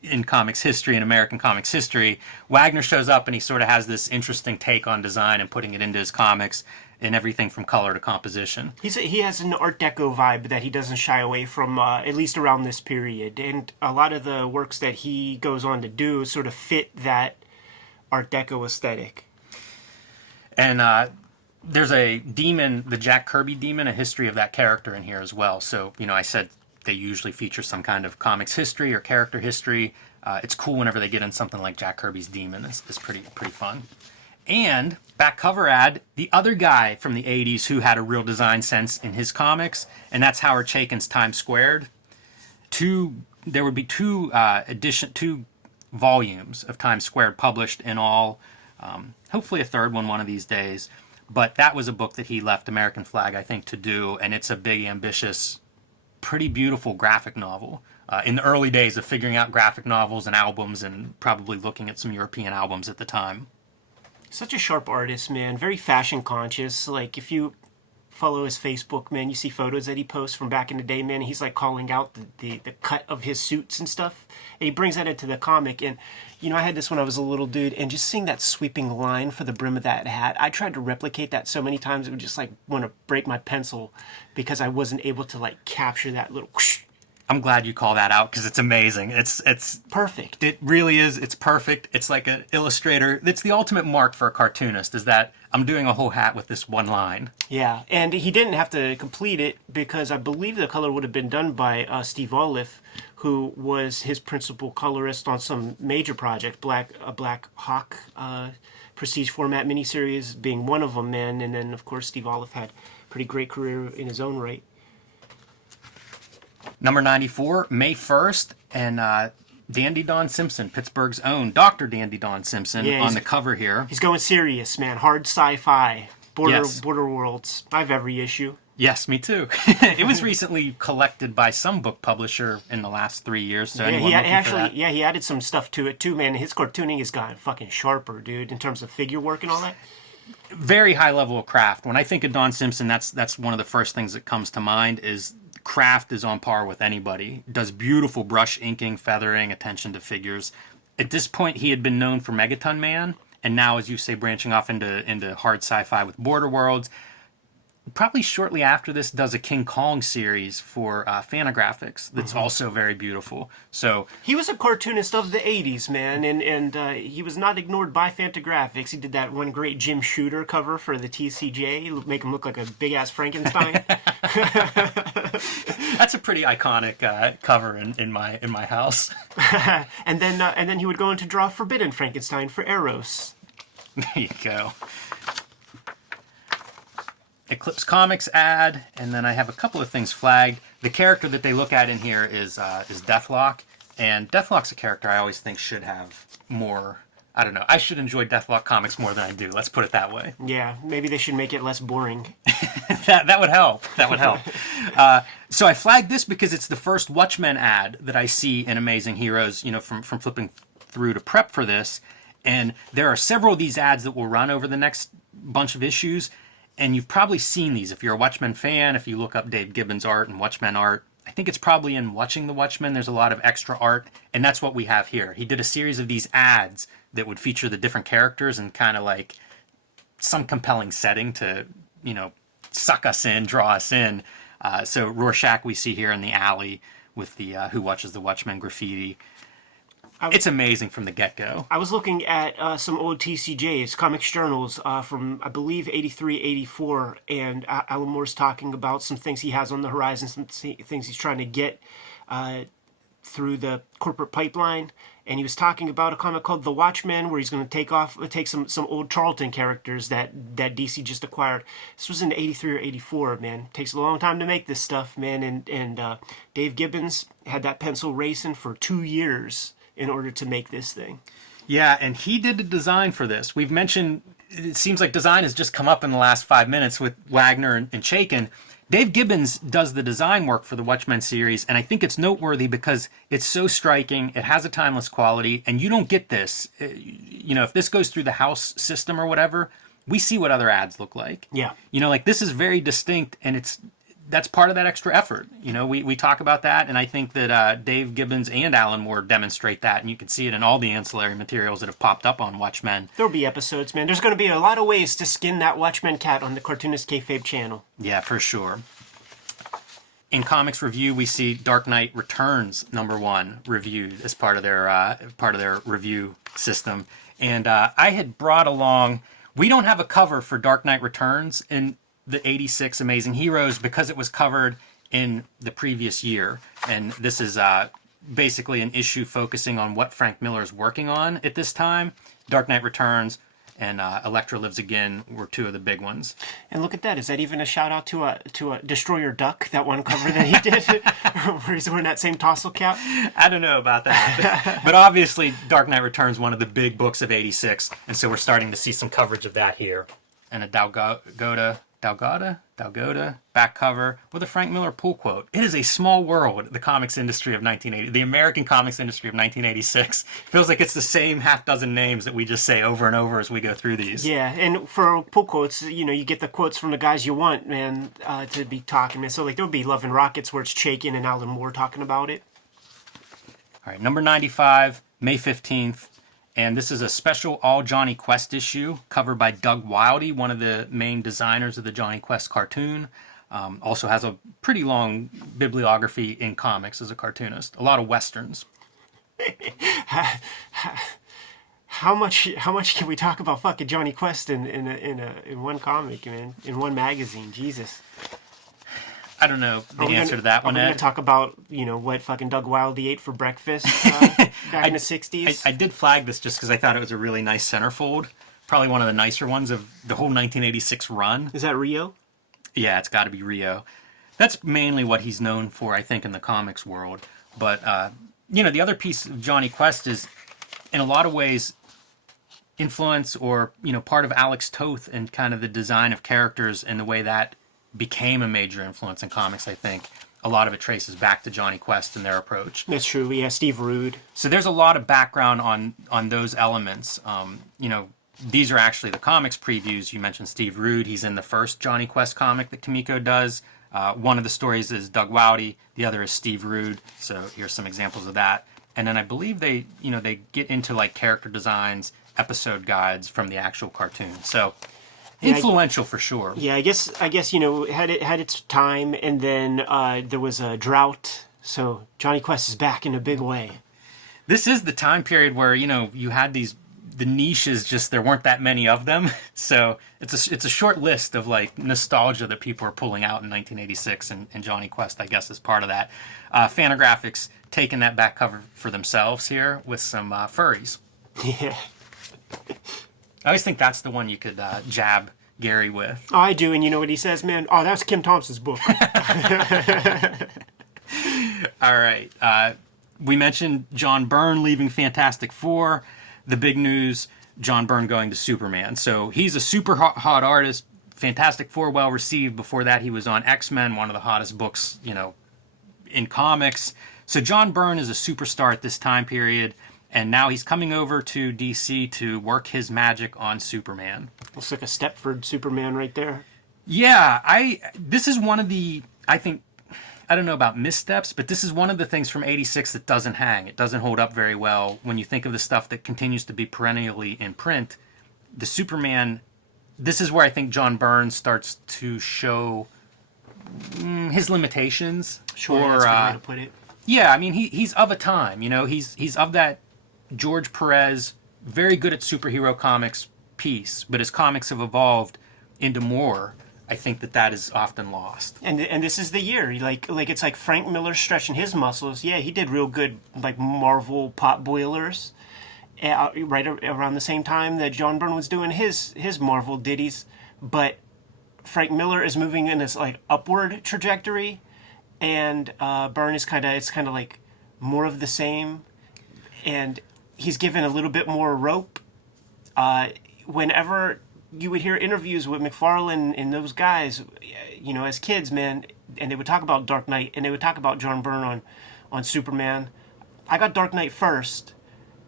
in comics history, in American comics history. Wagner shows up and he sort of has this interesting take on design and putting it into his comics and everything from color to composition. He has an Art Deco vibe that he doesn't shy away from, at least around this period. And a lot of the works that he goes on to do sort of fit that Art Deco aesthetic. And there's a demon, the Jack Kirby demon, a history of that character in here as well. So, I said they usually feature some kind of comics history or character history. It's cool whenever they get in something like Jack Kirby's demon. It's pretty fun. And back cover ad, the other guy from the 80s who had a real design sense in his comics, and that's Howard Chaykin's Times Squared. There would be two volumes of Times Squared published in all. Hopefully a third one of these days. But that was a book that he left American Flag, I think, to do, and it's a big, ambitious, pretty beautiful graphic novel. In the early days of figuring out graphic novels and albums, and probably looking at some European albums at the time. Such a sharp artist, man. Very fashion conscious. Like, if you follow his Facebook, man, you see photos that he posts from back in the day, man. He's like calling out the cut of his suits and stuff. And he brings that into the comic. And, you know, I had this when I was a little dude, and just seeing that sweeping line for the brim of that hat, I tried to replicate that so many times it would just like want to break my pencil because I wasn't able to like capture that little whoosh. I'm glad you call that out because it's amazing. It's Perfect. It really is. It's perfect. It's like an illustrator. It's the ultimate mark for a cartoonist, is that I'm doing a whole hat with this one line. Yeah, and he didn't have to complete it because I believe the color would have been done by Steve Olive, who was his principal colorist on some major project, Black Hawk prestige format miniseries being one of them, man. And then, of course, Steve Olive had a pretty great career in his own right. Number 94, May 1st, and Dandy Don Simpson, Pittsburgh's own Dr. Dandy Don Simpson, on the cover here. He's going serious, man. Hard sci-fi. Border worlds. I have every issue. Yes, me too. It was recently collected by some book publisher in the last 3 years. So he added some stuff to it too, man. His cartooning has gotten fucking sharper, dude, in terms of figure work and all that. Very high level of craft. When I think of Don Simpson, that's one of the first things that comes to mind. Is craft is on par with anybody. Does beautiful brush inking, feathering, attention to figures. At this point, he had been known for Megaton Man, and now, as you say, branching off into hard sci-fi with Border Worlds. Probably shortly after this, does a King Kong series for Fantagraphics that's also very beautiful. So he was a cartoonist of the 80s, man, and he was not ignored by Fantagraphics. He did that one great Jim Shooter cover for the TCJ, make him look like a big-ass Frankenstein. That's a pretty iconic cover in my house. and then he would go on to draw Forbidden Frankenstein for Eros. There you go. Eclipse Comics ad, and then I have a couple of things flagged. The character that they look at in here is Deathlock, and Deathlock's a character I always think should have more. I don't know. I should enjoy Deathlock comics more than I do. Let's put it that way. Yeah, maybe they should make it less boring. that would help. That would help. So I flagged this because it's the first Watchmen ad that I see in Amazing Heroes. You know, from flipping through to prep for this, and there are several of these ads that will run over the next bunch of issues. And you've probably seen these. If you're a Watchmen fan, if you look up Dave Gibbons' art and Watchmen art, I think it's probably in Watching the Watchmen. There's a lot of extra art, and that's what we have here. He did a series of these ads that would feature the different characters and kind of like some compelling setting to, you know, suck us in, draw us in. So Rorschach we see here in the alley with the Who Watches the Watchmen graffiti. It's amazing from the get-go. I was looking at some old TCJs, comics journals from, I believe, 83, 84, and Alan Moore's talking about some things he has on the horizon, some things he's trying to get through the corporate pipeline. And he was talking about a comic called The Watchmen, where he's going to take some old Charlton characters that DC just acquired. This was in 83 or 84, man. Takes a long time to make this stuff, man. And Dave Gibbons had that pencil racing for 2 years in order to make this thing. Yeah, and he did the design for this. We've mentioned, it seems like design has just come up in the last 5 minutes with Wagner and Chaykin. Dave Gibbons does the design work for the Watchmen series, and I think it's noteworthy because it's so striking, it has a timeless quality, and you don't get this. You know, if this goes through the house system or whatever, we see what other ads look like. Yeah. You know, like this is very distinct, and that's part of that extra effort. You know, we talk about that, and I think that Dave Gibbons and Alan Moore demonstrate that, and you can see it in all the ancillary materials that have popped up on Watchmen. There'll be episodes, man. There's going to be a lot of ways to skin that Watchmen cat on the Cartoonist Kayfabe channel. Yeah, for sure. In Comics Review, we see Dark Knight Returns #1 reviewed as part of their review system, and I had brought along. We don't have a cover for Dark Knight Returns in the 86 Amazing Heroes because it was covered in the previous year. And this is basically an issue focusing on what Frank Miller is working on at this time. Dark Knight Returns, and Elektra Lives Again were two of the big ones. And look at that. Is that even a shout out to a Destroyer Duck, that one cover that he did, where he's wearing that same tassel cap? I don't know about that. But obviously, Dark Knight Returns, one of the big books of '86, and so we're starting to see some coverage of that here. And a Dalgota back cover with a Frank Miller pull quote. It is a small world, the comics industry of 1980, the American comics industry of 1986. Feels like it's the same half dozen names that we just say over and over as we go through these. Yeah, and for pull quotes, you get the quotes from the guys you want, man, to be talking, man. So, like, there'll be Love and Rockets where it's Chaykin and Alan Moore talking about it. All right, number 95, May 15th. And this is a special all Johnny Quest issue covered by Doug Wildey, one of the main designers of the Johnny Quest cartoon. Also has a pretty long bibliography in comics as a cartoonist. A lot of westerns. How much can we talk about fucking Johnny Quest in one comic, man? In one magazine, Jesus. I don't know the answer to that one, Ed. We're going to talk about, what fucking Doug Wildey ate for breakfast back in the 60s. I did flag this just because I thought it was a really nice centerfold. Probably one of the nicer ones of the whole 1986 run. Is that Rio? Yeah, it's got to be Rio. That's mainly what he's known for, I think, in the comics world. But, the other piece of Johnny Quest is, in a lot of ways, influence or, part of Alex Toth and kind of the design of characters and the way that became a major influence in comics, I think. A lot of it traces back to Johnny Quest and their approach. That's true. Yeah, Steve Rude. So there's a lot of background on those elements. These are actually the comics previews. You mentioned Steve Rude. He's in the first Johnny Quest comic that Kimiko does. One of the stories is Doug Wildey. The other is Steve Rude. So here's some examples of that. And then I believe they get into like character designs, episode guides from the actual cartoon. So influential for sure. Yeah, I guess it had its time, and then there was a drought. So Johnny Quest is back in a big way. This is the time period where you had the niches, just there weren't that many of them. So it's a short list of like nostalgia that people are pulling out in 1986, and Johnny Quest, I guess, is part of that. Fantagraphics taking that back cover for themselves here with some furries. Yeah. I always think that's the one you could jab Gary with. Oh, I do, and you know what he says, man? Oh, that's Kim Thompson's book. All right. We mentioned John Byrne leaving Fantastic Four. The big news, John Byrne going to Superman. So he's a super hot artist. Fantastic Four, well received. Before that, he was on X-Men, one of the hottest books, in comics. So John Byrne is a superstar at this time period. And now he's coming over to DC to work his magic on Superman. Looks like a Stepford Superman right there. Yeah, this is one of the, I think, I don't know about missteps, but this is one of the things from '86 that doesn't hang. It doesn't hold up very well when you think of the stuff that continues to be perennially in print. The Superman, this is where I think John Byrne starts to show his limitations. Sure, that's a good way to put it. Yeah, I mean, he's of a time, he's of that George Perez, very good at superhero comics piece, but as comics have evolved into more, I think that is often lost. And this is the year, like it's like Frank Miller stretching his muscles. Yeah, he did real good, like Marvel pot boilers, right around the same time that John Byrne was doing his Marvel ditties. But Frank Miller is moving in this like upward trajectory, and Byrne is kind of like more of the same, and he's given a little bit more rope. Whenever you would hear interviews with McFarlane and those guys, as kids, man, and they would talk about Dark Knight, and they would talk about John Byrne on Superman. I got Dark Knight first,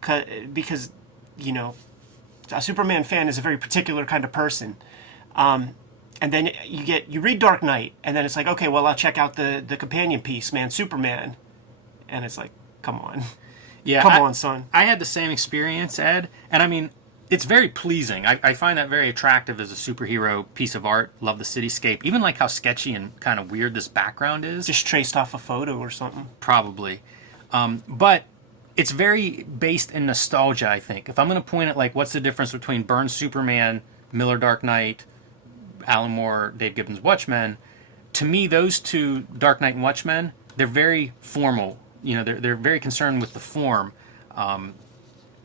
because, a Superman fan is a very particular kind of person. And then you read Dark Knight, and then it's like, okay, well, I'll check out the companion piece, man, Superman. And it's like, come on. Yeah, come on, son. I had the same experience, Ed. And I mean, it's very pleasing. I find that very attractive as a superhero piece of art. Love the cityscape. Even like how sketchy and kind of weird this background is. Just traced off a photo or something. Probably. But it's very based in nostalgia, I think. If I'm going to point at like what's the difference between Byrne's Superman, Miller Dark Knight, Alan Moore, Dave Gibbons' Watchmen, to me those two, Dark Knight and Watchmen, they're very formal. They're very concerned with the form.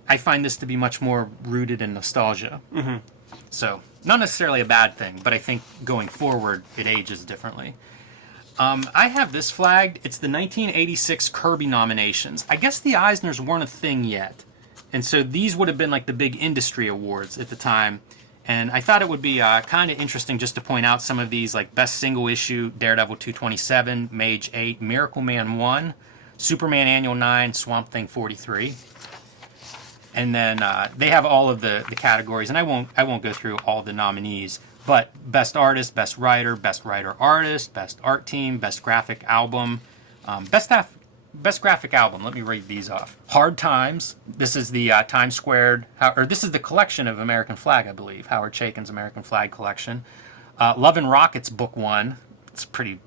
I find this to be much more rooted in nostalgia. Mm-hmm. So, not necessarily a bad thing, but I think going forward, it ages differently. I have this flagged. It's the 1986 Kirby nominations. I guess the Eisners weren't a thing yet. And so these would have been like the big industry awards at the time. And I thought it would be kind of interesting just to point out some of these, like Best Single Issue, Daredevil 227, Mage 8, Miracle Man 1, Superman Annual 9, Swamp Thing 43. And then they have all of the categories, and I won't go through all the nominees, but Best Artist, Best Writer Artist, Best Art Team, Best Graphic Album, Best Graphic Album. Let me read these off. Hard Times. This is the Times Squared, or this is the collection of American Flag, I believe. Howard Chaykin's American Flag collection. Love and Rockets, Book 1. It's a pretty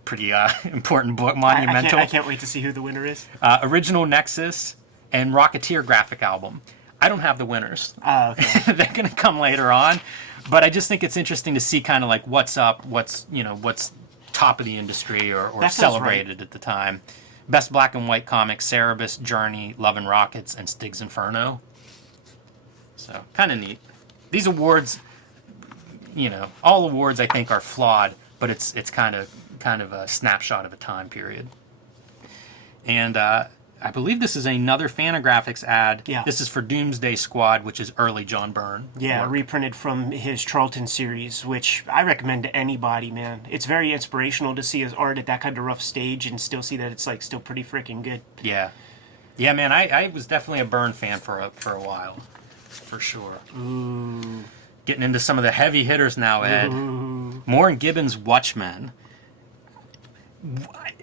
important book, monumental. I can't wait to see who the winner is. Original Nexus and Rocketeer Graphic Album. I don't have the winners. Oh, okay. They're going to come later on, but I just think it's interesting to see kind of like what's up, what's top of the industry or celebrated at the time. Best Black and White Comic, Cerebus, Journey, Love and Rockets, and Stig's Inferno. So, kind of neat. These awards, all awards I think are flawed, but it's kind of a snapshot of a time period. And I believe this is another Fantagraphics ad. Yeah. This is for Doomsday Squad, which is early John Byrne. Yeah, reprinted from his Charlton series, which I recommend to anybody, man. It's very inspirational to see his art at that kind of rough stage and still see that it's like still pretty freaking good. Yeah. Yeah, man, I was definitely a Byrne fan for a while. For sure. Ooh. Getting into some of the heavy hitters now, Ed. Ooh. Moore and Gibbons' Watchmen.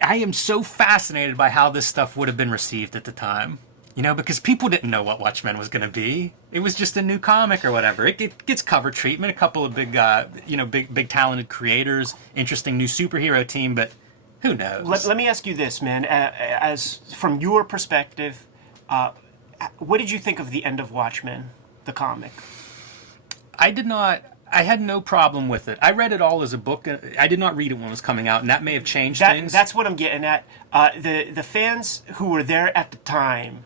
I am so fascinated by how this stuff would have been received at the time. Because people didn't know what Watchmen was going to be. It was just a new comic or whatever. It gets cover treatment, a couple of big talented creators, interesting new superhero team, but who knows? Let me ask you this, man. As from your perspective, what did you think of the end of Watchmen, the comic? I had no problem with it. I read it all as a book. I did not read it when it was coming out, and that may have changed things. That's what I'm getting at. The fans who were there at the time,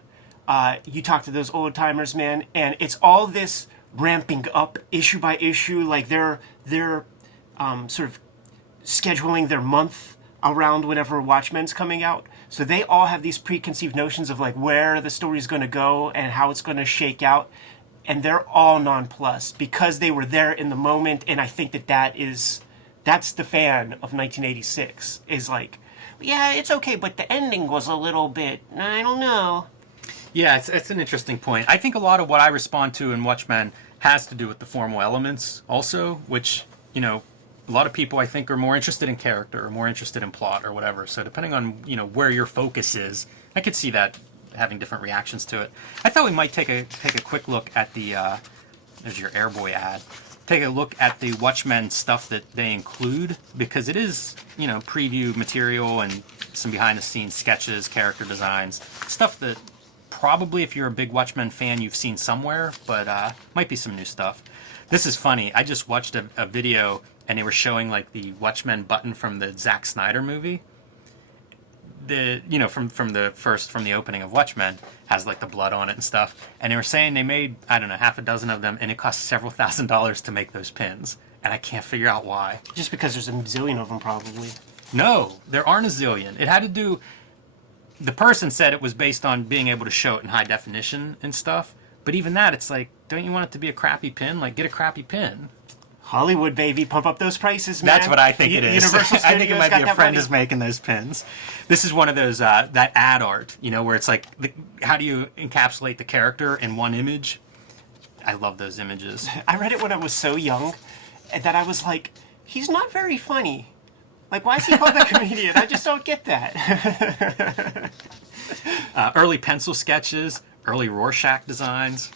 you talk to those old timers, man, and it's all this ramping up issue by issue. Like they're sort of scheduling their month around whenever Watchmen's coming out. So they all have these preconceived notions of like where the story's going to go and how it's going to shake out. And they're all nonplussed because they were there in the moment. And I think that's the fan of 1986 is like, yeah, it's okay, but the ending was a little bit, I don't know. Yeah, it's an interesting point. I think a lot of what I respond to in Watchmen has to do with the formal elements also, which, a lot of people I think are more interested in character or more interested in plot or whatever. So depending on, where your focus is, I could see that having different reactions to it. I thought we might take a quick look at the there's your Airboy ad. Take a look at the Watchmen stuff that they include, because it is, preview material and some behind the scenes sketches, character designs, stuff that probably if you're a big Watchmen fan you've seen somewhere, but might be some new stuff. This is funny. I just watched a video and they were showing like the Watchmen button from the Zack Snyder movie. From the opening of Watchmen has like the blood on it and stuff, and they were saying they made, I don't know, half a dozen of them, and it cost several $1,000s to make those pins, and I can't figure out why. Just because there's a zillion of them, probably. No, there aren't a zillion. It had to do. The person said it was based on being able to show it in high definition and stuff, but even that, it's like, don't you want it to be a crappy pin? Like, get a crappy pin. Hollywood, baby, pump up those prices, man. That's what I think it is. Universal Studios I think it might be a friend money. is making those pins. This is one of those, that ad art, where it's like, how do you encapsulate the character in one image? I love those images. I read it when I was so young that I was like, he's not very funny. Like, why is he called a comedian? I just don't get that. Early pencil sketches, early Rorschach designs.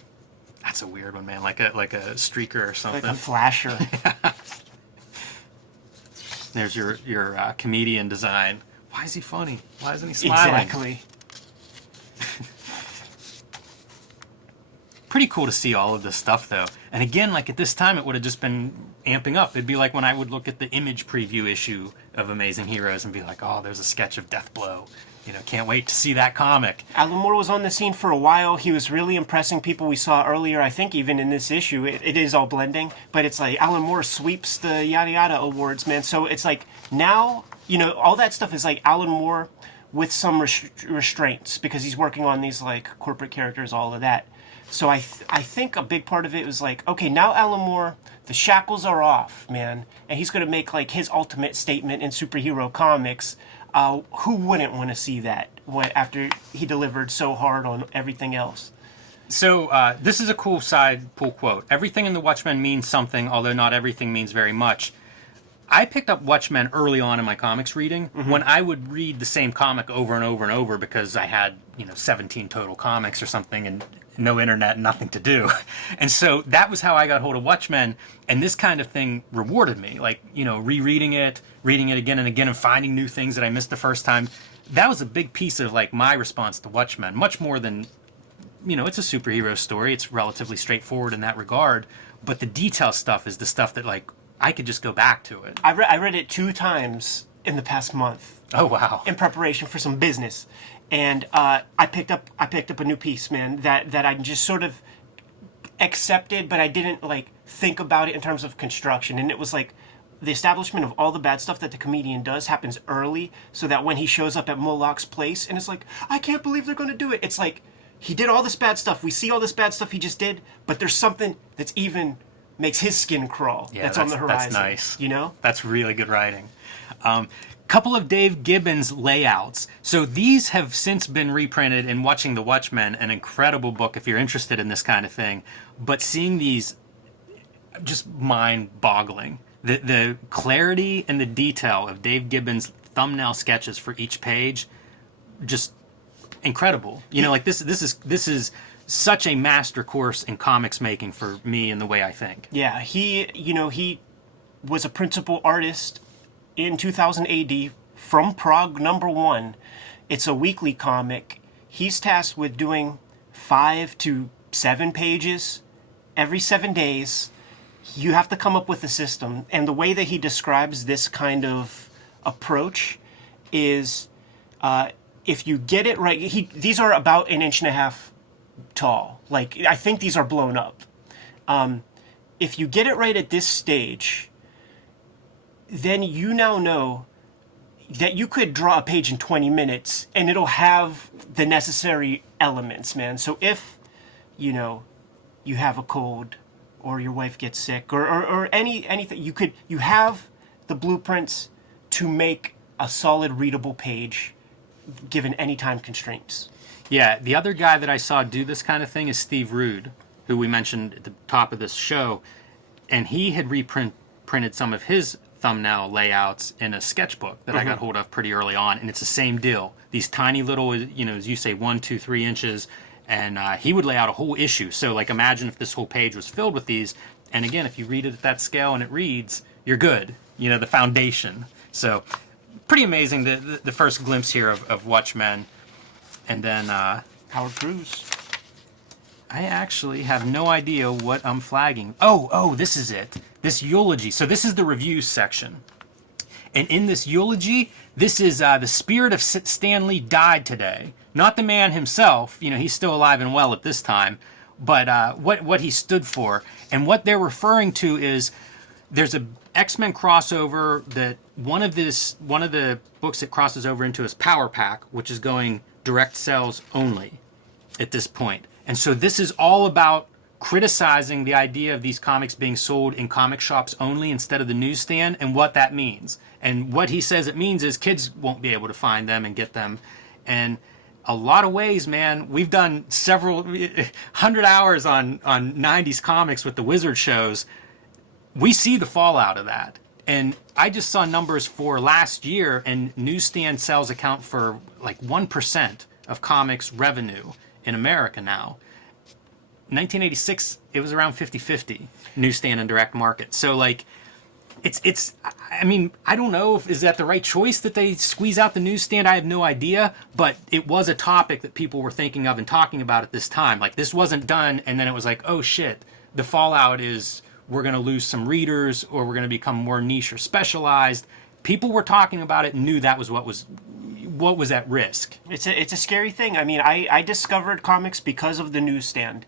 That's a weird one, man. Like a streaker or something. Like a flasher. There's your comedian design. Why is he funny? Why isn't he smiling? Exactly. pretty cool to see all of this stuff, though. And again, like at this time, it would have just been amping up. It'd be like when I would look at the Image preview issue of Amazing Heroes and be like, oh, there's a sketch of Deathblow. Can't wait to see that comic. Alan Moore was on the scene for a while. He was really impressing people we saw earlier. I think even in this issue, it is all blending. But it's like Alan Moore sweeps the yada yada awards, man. So it's like now, all that stuff is like Alan Moore with some restraints because he's working on these like corporate characters, all of that. So I think a big part of it was like, okay, now Alan Moore, the shackles are off, man. And he's going to make like his ultimate statement in superhero comics. Who wouldn't want to see that after he delivered so hard on everything else? So this is a cool side pull quote. Everything in the Watchmen means something, although not everything means very much. I picked up Watchmen early on in my comics reading when I would read the same comic over and over and over because I had 17 total comics or something and no internet, nothing to do. And so that was how I got hold of Watchmen, and this kind of thing rewarded me. Like, rereading it, reading it again and again and finding new things that I missed the first time. That was a big piece of like my response to Watchmen, much more than, it's a superhero story. It's relatively straightforward in that regard, but the detail stuff is the stuff that like I could just go back to it. I read it 2 times in the past month. Oh, wow. In preparation for some business. And I picked up a new piece, man, that I just sort of accepted, but I didn't like think about it in terms of construction. And it was like the establishment of all the bad stuff that the comedian does happens early, so that when he shows up at Moloch's place and it's like, I can't believe they're going to do it. It's like he did all this bad stuff. We see all this bad stuff he just did, but there's something that's even makes his skin crawl. Yeah, that's on the horizon. That's nice. That's really good writing. Couple of Dave Gibbons layouts. So these have since been reprinted in Watching the Watchmen, an incredible book if you're interested in this kind of thing. But seeing these, just mind-boggling. The clarity and the detail of Dave Gibbons' thumbnail sketches for each page, just incredible. This is such a master course in comics making for me in the way I think. Yeah, he was a principal artist in 2000 AD from Prague #1. It's a weekly comic. He's tasked with doing 5 to 7 pages every 7 days. You have to come up with a system. And the way that he describes this kind of approach is if you get it right, these are about 1.5 inches tall. Like, I think these are blown up. If you get it right at this stage, then you now know that you could draw a page in 20 minutes and it'll have the necessary elements, man. So if, you have a cold or your wife gets sick or anything, you have the blueprints to make a solid readable page given any time constraints. Yeah, the other guy that I saw do this kind of thing is Steve Rude, who we mentioned at the top of this show, and he had reprinted some of his thumbnail layouts in a sketchbook that I got hold of pretty early on, and it's the same deal. These tiny little, as you say, 1, 2, 3 inches, and he would lay out a whole issue. So, like, imagine if this whole page was filled with these, and again, if you read it at that scale and it reads, you're good. The foundation. So, pretty amazing, the first glimpse here of Watchmen. And then Howard Cruz. I actually have no idea what I'm flagging. Oh, this is it. This eulogy. So this is the reviews section. And in this eulogy, this is the spirit of Stan Lee died today. Not the man himself. He's still alive and well at this time. But what he stood for. And what they're referring to is there's a X-Men crossover that one of the books it crosses over into is Power Pack, which is going direct sales only at this point. And so this is all about criticizing the idea of these comics being sold in comic shops only instead of the newsstand and what that means. And what he says it means is kids won't be able to find them and get them. And a lot of ways, man, we've done several 100 hours on 90s comics with the Wizard shows. We see the fallout of that. And I just saw numbers for last year, and newsstand sales account for like 1% of comics revenue in America now. 1986, it was around 50-50, newsstand and direct market. So, like, it's I mean, I don't know if is that the right choice that they squeeze out the newsstand. I have no idea, but it was a topic that people were thinking of and talking about at this time. Like, this wasn't done, and then it was like, oh shit, the fallout is we're going to lose some readers, or we're going to become more niche or specialized. People were talking about it and knew that was what was at risk. It's a scary thing. I mean, I discovered comics because of the newsstand.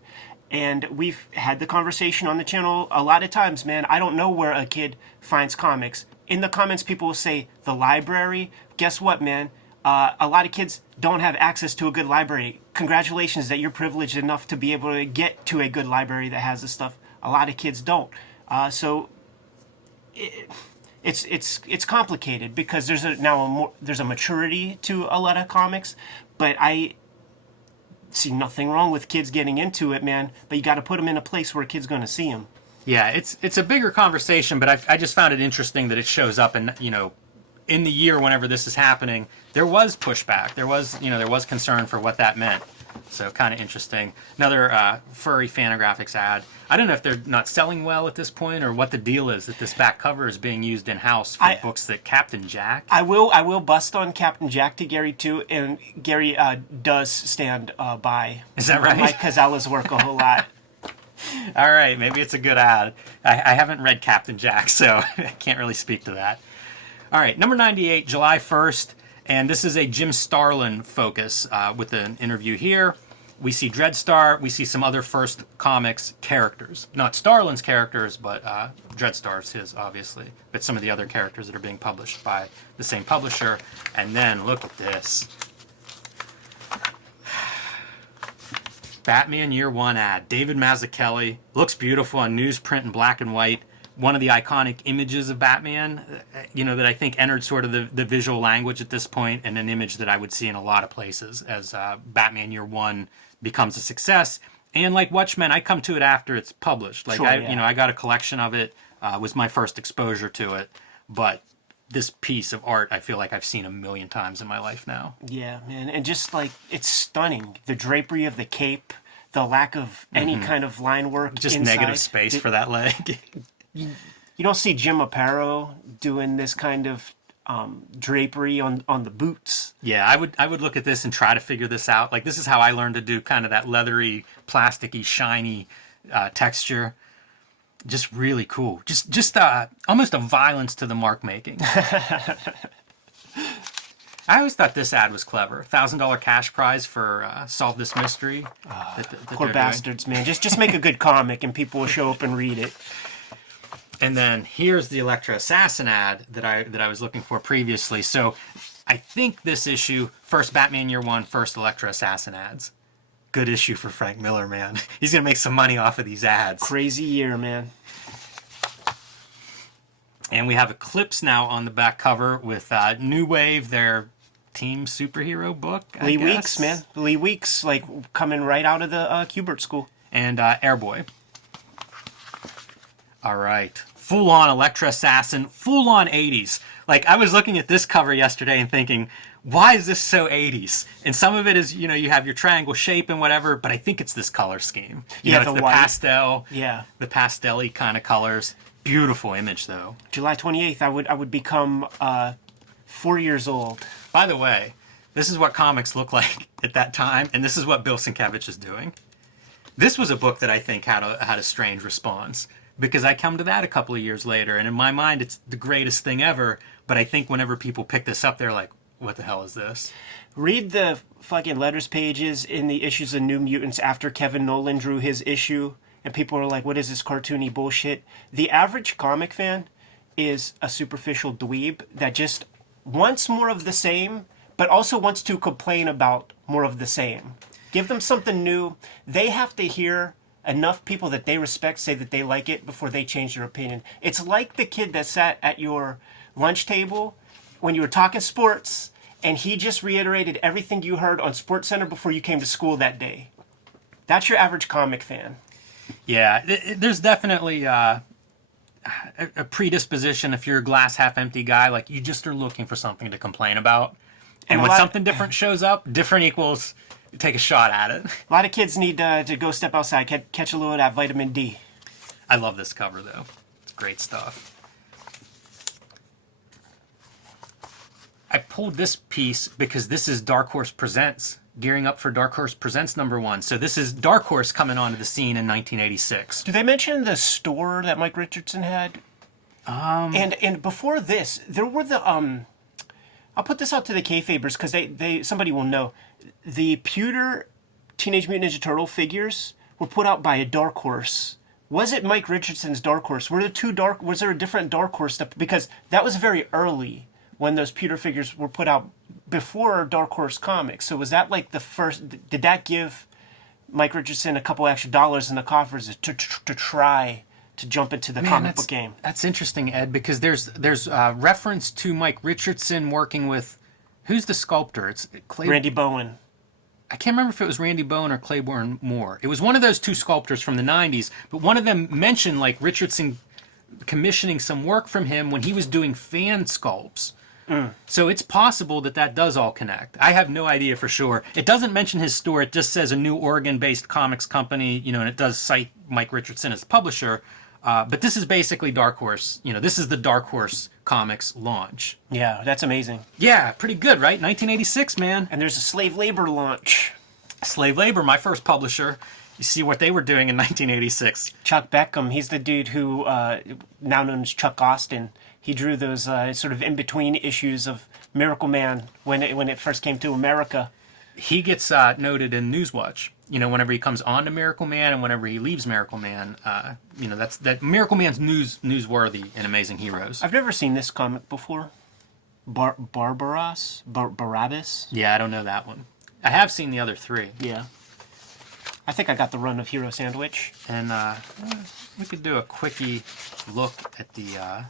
And we've had the conversation on the channel a lot of times, man. I don't know where a kid finds comics. In the comments, people will say, the library. Guess what, man? A lot of kids don't have access to a good library. Congratulations that you're privileged enough to be able to get to a good library that has this stuff. A lot of kids don't. So it's complicated because there's a maturity to a lot of comics, but I see nothing wrong with kids getting into it, man. But you got to put them in a place where a kid's going to see them. Yeah, it's a bigger conversation, but I just found it interesting that it shows up, and in the year whenever this is happening, there was pushback. There was concern for what that meant. So kind of interesting. Another furry Fantagraphics ad. I don't know if they're not selling well at this point, or what the deal is that this back cover is being used in house for books that Captain Jack. I will bust on Captain Jack to Gary too, and Gary does stand by. Is that right? Mike Kazawa's work a whole lot. All right, maybe it's a good ad. I haven't read Captain Jack, so I can't really speak to that. All right, number 98, July 1st, and this is a Jim Starlin focus with an interview here. We see Dreadstar, we see some other First Comics characters. Not Starlin's characters, but Dreadstar's his, obviously. But some of the other characters that are being published by the same publisher. And then, look at this. Batman Year One ad. David Mazzucchelli. Looks beautiful on newsprint in black and white. One of the iconic images of Batman, that I think entered sort of the visual language at this point, and an image that I would see in a lot of places as Batman Year One becomes a success. And like Watchmen, I come to it after it's published. Like, sure, I got a collection of it. Was my first exposure to it. But this piece of art, I feel like I've seen a million times in my life now. Yeah, man. And just like, it's stunning. The drapery of the cape, the lack of any kind of line work Just inside. negative space for that leg. You don't see Jim Aparo doing this kind of drapery on the boots. Yeah, I would look at this and try to figure this out. Like, this is how I learned to do kind of that leathery, plasticky, shiny texture. Just really cool. Just almost a violence to the mark making. I always thought this ad was clever. $1,000 cash prize for Solve This Mystery. That Poor bastards, man. Just make a good comic and people will show up and read it. And then here's the Elektra Assassin ad that I was looking for previously. So I think this issue, first Batman Year One, first Elektra Assassin ads. Good issue for Frank Miller, man. He's going to make some money off of these ads. Crazy year, man. And we have Eclipse now on the back cover with New Wave, their team superhero book, I Lee guess. Weeks, man. Lee Weeks, like, coming right out of the Kubert School. And Airboy. All right. Full-on Elektra Assassin, full-on 80s. Like, I was looking at this cover yesterday and thinking, why is this so 80s? And some of it is, you have your triangle shape and whatever, but I think it's this color scheme. Yeah, it's the white. pastel. Yeah. The pastel-y kind of colors. Beautiful image, though. July 28th, I would become 4 years old. By the way, this is what comics look like at that time, and this is what Bill Sienkiewicz is doing. This was a book that I think had a strange response, because I come to that a couple of years later, and in my mind, it's the greatest thing ever, but I think whenever people pick this up, they're like, what the hell is this? Read the fucking letters pages in the issues of New Mutants after Kevin Nolan drew his issue, and people are like, what is this cartoony bullshit? The average comic fan is a superficial dweeb that just wants more of the same, but also wants to complain about more of the same. Give them something new. They have to hear enough people that they respect say that they like it before they change their opinion. It's like the kid that sat at your lunch table when you were talking sports, and he just reiterated everything you heard on SportsCenter before you came to school that day. That's your average comic fan. Yeah, there's definitely a predisposition if you're a glass half empty guy, like you just are looking for something to complain about. And when something different shows up, different equals take a shot at it. A lot of kids need to go step outside, catch a little of that vitamin D. I love this cover, though. It's great stuff. pulled this piece because this is Dark Horse Presents, gearing up for Dark Horse Presents #1. So this is Dark Horse coming onto the scene in 1986. Do they mention the store that Mike Richardson had? And before this, there were the I'll put this out to the Kayfabers because they somebody will know. The pewter Teenage Mutant Ninja Turtle figures were put out by a Dark Horse. Was it Mike Richardson's Dark Horse? Was there a different Dark Horse stuff? Because that was very early when those pewter figures were put out before Dark Horse Comics. So was that like the first? Did that give Mike Richardson a couple extra dollars in the coffers to try to jump into the comic book game? That's interesting, Ed, because there's reference to Mike Richardson working with, who's the sculptor? It's Randy Bowen. I can't remember if it was Randy Bowen or Claiborne Moore. It was one of those two sculptors from the 90s, but one of them mentioned like Richardson commissioning some work from him when he was doing fan sculpts. So it's possible that does all connect. I have no idea for sure. It doesn't mention his store. It just says a new Oregon-based comics company, and it does cite Mike Richardson as publisher. But this is basically Dark Horse. This is the Dark Horse Comics launch. Yeah, that's amazing. Yeah, pretty good, right? 1986, man. And there's a slave labor launch. Slave Labor, my first publisher. You see what they were doing in 1986. Chuck Beckham, he's the dude who, now known as Chuck Austin, he drew those sort of in-between issues of Miracle Man when it first came to America. He gets noted in Newswatch. Whenever he comes on to Miracle Man and whenever he leaves Miracle Man, that Miracle Man's newsworthy and Amazing Heroes. I've never seen this comic before. Barabbas? Yeah, I don't know that one. I have seen the other three. Yeah. I think I got the run of Hero Sandwich. And we could do a quickie look at the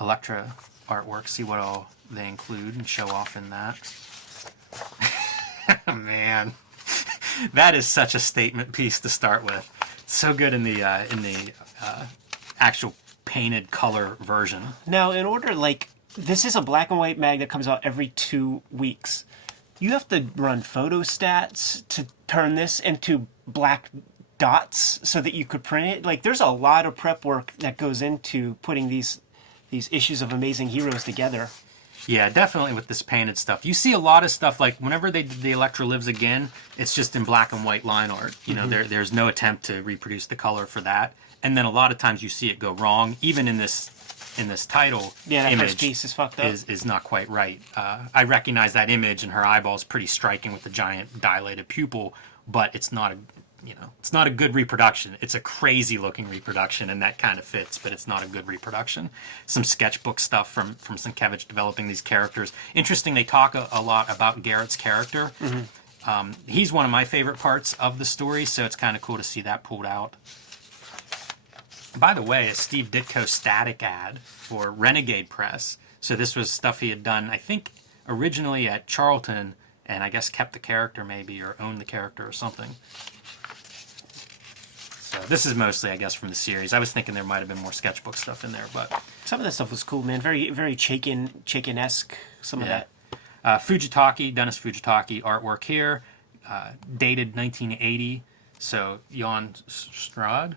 Elektra artwork, see what all they include and show off in that. Man, that is such a statement piece to start with. So good in the actual painted color version. Now, in order, this is a black and white mag that comes out every 2 weeks. You have to run photo stats to turn this into black dots so that you could print it. There's a lot of prep work that goes into putting these issues of Amazing Heroes together. Yeah, definitely with this painted stuff. You see a lot of stuff, like whenever they did the Elektra Lives Again, it's just in black and white line art. There's no attempt to reproduce the color for that. And then a lot of times you see it go wrong, even in this title. Yeah, that image first piece is fucked up. Is not quite right. I recognize that image, and her eyeball's pretty striking with the giant dilated pupil, but it's not a good reproduction. It's a crazy looking reproduction, and that kind of fits, but it's not a good reproduction. Some sketchbook stuff from Sienkiewicz developing these characters. Interesting, they talk a lot about Garrett's character. Mm-hmm. He's one of my favorite parts of the story, so it's kind of cool to see that pulled out. By the way, a Steve Ditko static ad for Renegade Press. So this was stuff he had done, I think, originally at Charlton, and I guess kept the character maybe, or owned the character or something. So this is mostly, I guess, from the series. I was thinking there might have been more sketchbook stuff in there, but some of that stuff was cool, man. Very, very Chaikin-esque, some of that. Fujitaki, Dennis Fujitaki artwork here, dated 1980. So Jan Strnad.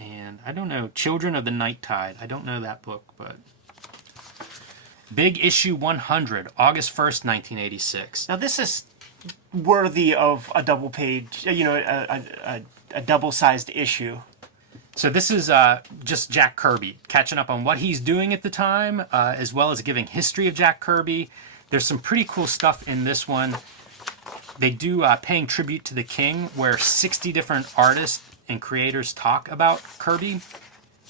And I don't know, Children of the Night Tide. I don't know that book, but Big Issue 100, August 1st, 1986. Now this is worthy of a double page, a double-sized issue. So this is just Jack Kirby, catching up on what he's doing at the time, as well as giving history of Jack Kirby. There's some pretty cool stuff in this one. They do Paying Tribute to the King, where 60 different artists and creators talk about Kirby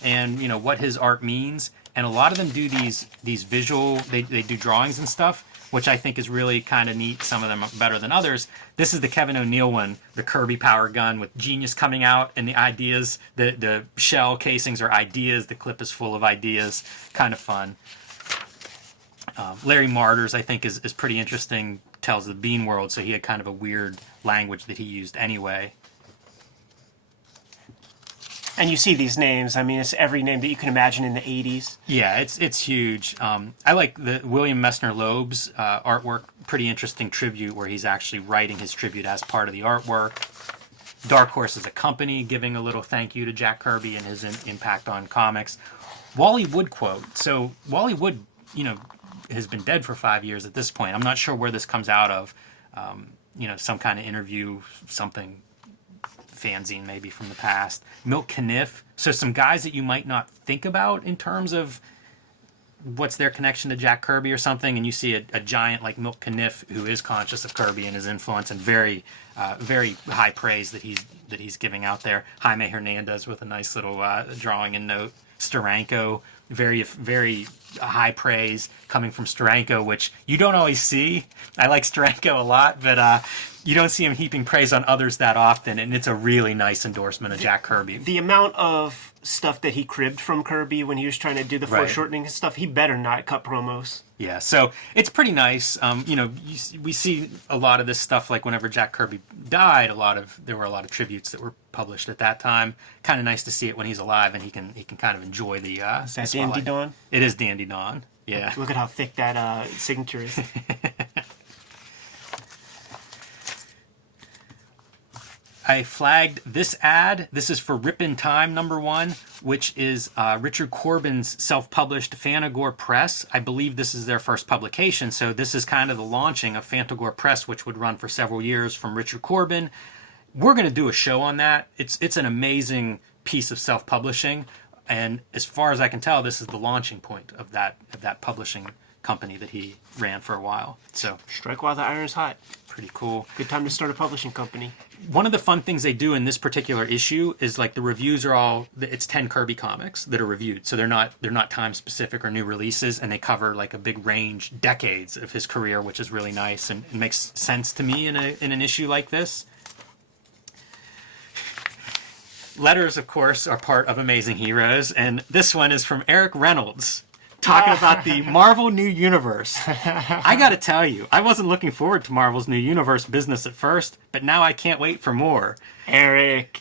and, what his art means. And a lot of them do these visual, they do drawings and stuff, which I think is really kind of neat. Some of them are better than others. This is the Kevin O'Neill one, the Kirby power gun with Genius coming out and the ideas. The shell casings are ideas. The clip is full of ideas. Kind of fun. Larry Martyrs, I think, is pretty interesting. Tells the Bean World, so he had kind of a weird language that he used anyway. And you see these names. I mean, it's every name that you can imagine in the 80s. Yeah, it's huge. I like the William Messner Loeb's artwork. Pretty interesting tribute where he's actually writing his tribute as part of the artwork. Dark Horse is a company giving a little thank you to Jack Kirby and his impact on comics. Wally Wood quote. So Wally Wood has been dead for 5 years at this point. I'm not sure where this comes out of. Some kind of interview, something fanzine maybe from the past. Milt Caniff. So some guys that you might not think about in terms of what's their connection to Jack Kirby or something, and you see a giant like Milt Caniff who is conscious of Kirby and his influence, and very high praise that he's giving out there. Jaime Hernandez with a nice little drawing and note. Steranko, very high praise coming from Steranko, which you don't always see. I like Steranko a lot, but you don't see him heaping praise on others that often, and it's a really nice endorsement of Jack Kirby. The amount of stuff that he cribbed from Kirby when he was trying to do the foreshortening and stuff, he better not cut promos. Yeah, so it's pretty nice. We see a lot of this stuff, like whenever Jack Kirby died, there were a lot of tributes that were published at that time. Kind of nice to see it when he's alive, and he can kind of enjoy the. Is that Dandy Dawn? It is Dandy Dawn. Yeah. Look at how thick that signature is. I flagged this ad. This is for Rip in Time #1, which is Richard Corbin's self-published Fantagore Press. I believe this is their first publication, so this is kind of the launching of Fantagore Press, which would run for several years from Richard Corbin. We're going to do a show on that. It's an amazing piece of self-publishing, and as far as I can tell, this is the launching point of that publishing company that he ran for a while. So strike while the iron's hot. Pretty cool. Good time to start a publishing company. One of the fun things they do in this particular issue is like the reviews are it's 10 Kirby comics that are reviewed. So they're not time specific or new releases, and they cover like a big range, decades of his career, which is really nice and it makes sense to me in an issue like this. Letters, of course, are part of Amazing Heroes, and this one is from Eric Reynolds, talking about the Marvel New Universe. I gotta tell you, I wasn't looking forward to Marvel's New Universe business at first, but now I can't wait for more. Eric.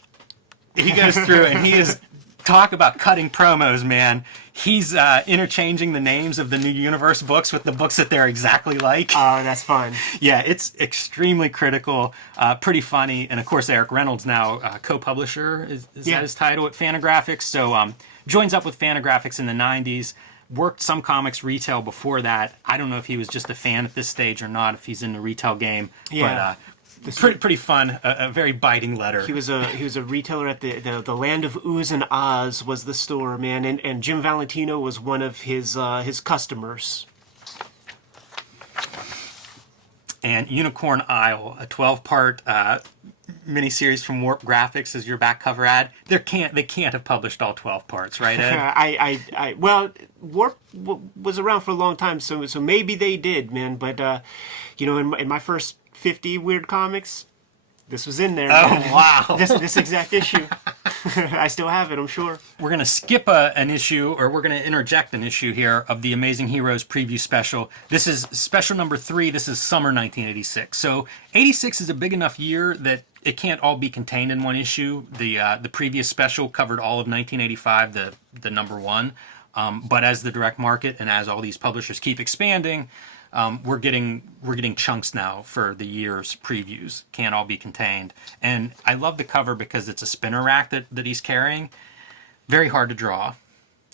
He goes through and he is talk about cutting promos, man. He's interchanging the names of the New Universe books with the books that they're exactly like. Oh, that's fun. Yeah, it's extremely critical, pretty funny, and of course Eric Reynolds now co-publisher is that his title at Fantagraphics. So joins up with Fantagraphics in the 90s. Worked some comics retail before that. I don't know if he was just a fan at this stage or not, if he's in the retail game. Yeah. But pretty fun, a very biting letter. He was a retailer at the Land of Ooze and Oz was the store, man, and Jim Valentino was one of his customers. And Unicorn Isle, a 12-part miniseries from Warp Graphics is your back cover ad. They can't have published all 12 parts, right, Ed? Well, Warp was around for a long time, so maybe they did, man. But in my first 50 weird comics, this was in there. Oh, man. wow. This exact issue. I still have it, I'm sure. We're going to skip an issue, or we're going to interject an issue here of the Amazing Heroes preview special. This is special number 3. This is summer 1986. So 86 is a big enough year that it can't all be contained in one issue. The previous special covered all of 1985, the number 1. But as the direct market and as all these publishers keep expanding, we're getting chunks now for the year's previews. Can't all be contained. And I love the cover because it's a spinner rack that he's carrying. Very hard to draw.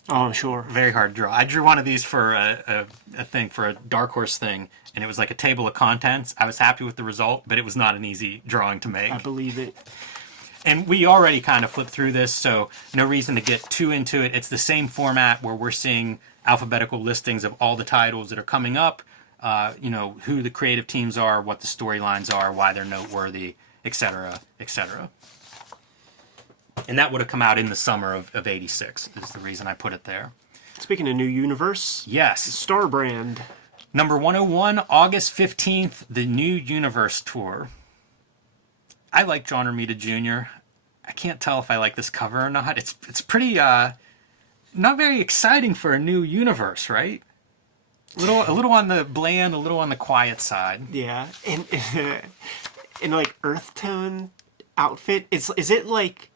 Oh, I'm sure. Very hard to draw. I drew one of these for a thing, for a Dark Horse thing, and it was like a table of contents. I was happy with the result, but it was not an easy drawing to make. I believe it. And we already kind of flipped through this, so no reason to get too into it. It's the same format where we're seeing alphabetical listings of all the titles that are coming up, who the creative teams are, what the storylines are, why they're noteworthy, etc., etc. And that would have come out in the summer of 86, is the reason I put it there. Speaking of New Universe. Yes. Star Brand. Number 101, August 15th, the New Universe Tour. I like John Romita Jr. I can't tell if I like this cover or not. It's pretty, not very exciting for a new universe, right? A little on the bland, a little on the quiet side. Yeah. And in like earth tone outfit, is it like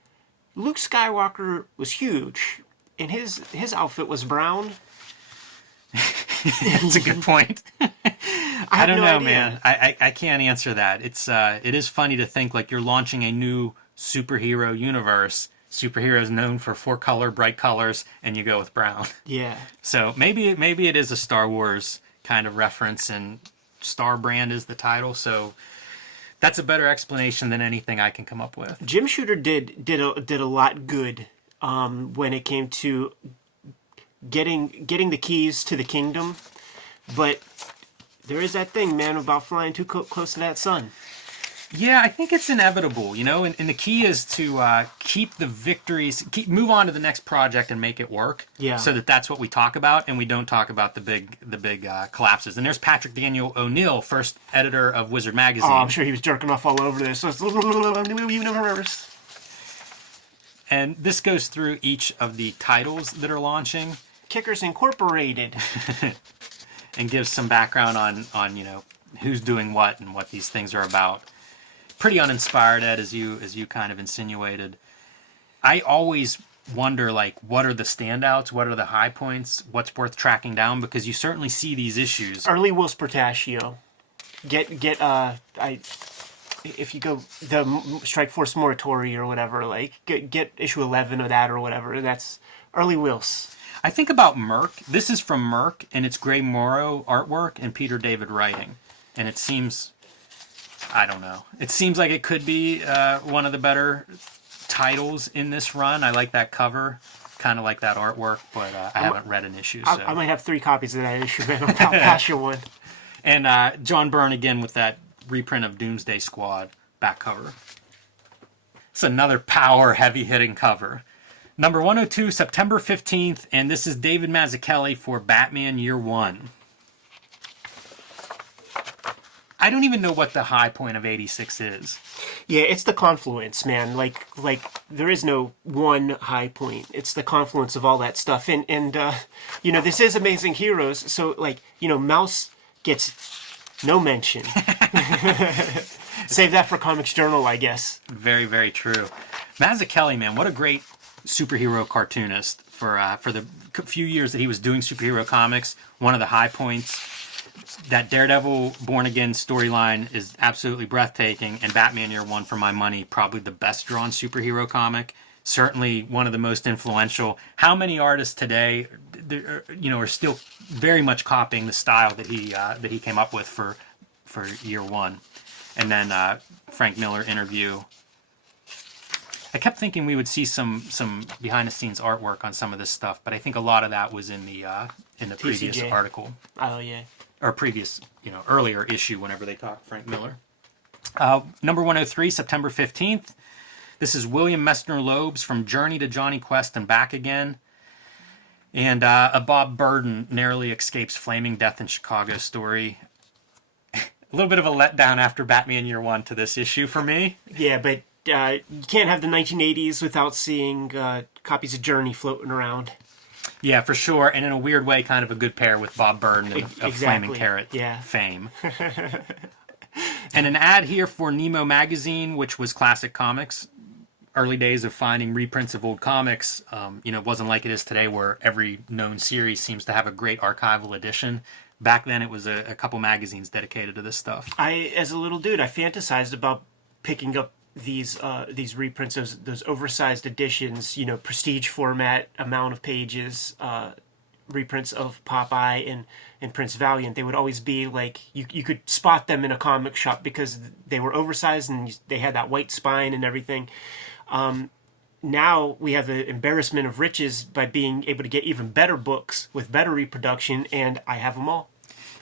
Luke Skywalker was huge and his outfit was brown? That's a good point. I don't know, man. I can't answer that. It is funny to think like you're launching a new superhero universe superheroes known for four-color, bright colors, and you go with brown. Yeah. So maybe it is a Star Wars kind of reference, and Star Brand is the title. So that's a better explanation than anything I can come up with. Jim Shooter did a lot good when it came to getting the keys to the kingdom, but there is that thing, man, about flying too close to that sun. Yeah, I think it's inevitable, you know, and the key is to keep the victories, move on to the next project and make it work. Yeah. So that's what we talk about, and we don't talk about the big collapses. And there's Patrick Daniel O'Neill, first editor of Wizard Magazine. Oh, I'm sure he was jerking off all over this. Universe. And this goes through each of the titles that are launching. Kickers Incorporated. And gives some background on you know, who's doing what and what these things are about. Pretty uninspired, Ed, as you kind of insinuated. I always wonder, like, what are the standouts? What are the high points? What's worth tracking down? Because you certainly see these issues. Early Will Spartaccio. If you go the Strike Force Moratori or whatever, like get issue 11 of that or whatever. That's early Wills. I think about Merc. This is from Merc, and it's Gray Morrow artwork and Peter David writing. And it seems, I don't know. It seems like it could be one of the better titles in this run. I like that cover, kind of like that artwork, but I haven't read an issue. So. I might have 3 copies of that issue, man. I'll pass you one. And John Byrne again with that reprint of Doomsday Squad back cover. It's another power heavy-hitting cover. Number 102, September 15th, and this is David Mazzucchelli for Batman Year One. I don't even know what the high point of 86 is. Yeah, it's the confluence, man. Like there is no one high point. It's the confluence of all that stuff. And you know, this is Amazing Heroes, so like, you know, Mouse gets no mention. Save that for Comics Journal, I guess. Very, very true. Mazzucchelli, man, what a great superhero cartoonist for the few years that he was doing superhero comics. One of the high points. That Daredevil Born Again storyline is absolutely breathtaking, and Batman Year One, for my money, probably the best drawn superhero comic. Certainly one of the most influential. How many artists today, you know, are still very much copying the style that he came up with for Year One? And then Frank Miller interview. I kept thinking we would see some behind the scenes artwork on some of this stuff, but I think a lot of that was in the previous TCJ. article. Oh yeah. Or previous, you know, earlier issue whenever they talked Frank Miller. Number 103, September 15th. This is William Messner Loeb's From Journey to Johnny Quest and Back Again. And a Bob Burden narrowly escapes flaming death in Chicago story. A little bit of a letdown after Batman Year One to this issue for me. Yeah, but you can't have the 1980s without seeing copies of Journey floating around. Yeah, for sure. And in a weird way, kind of a good pair with Bob Burden of Flaming Carrot fame. And an ad here for Nemo Magazine, which was Classic Comics. Early days of finding reprints of old comics. You know, it wasn't like it is today where every known series seems to have a great archival edition. Back then, it was a couple magazines dedicated to this stuff. As a little dude, I fantasized about picking up these reprints, those oversized editions, you know, prestige format, amount of pages, reprints of Popeye and Prince Valiant. They would always be like, you could spot them in a comic shop because they were oversized and they had that white spine and everything. Now we have the embarrassment of riches by being able to get even better books with better reproduction, and I have them all.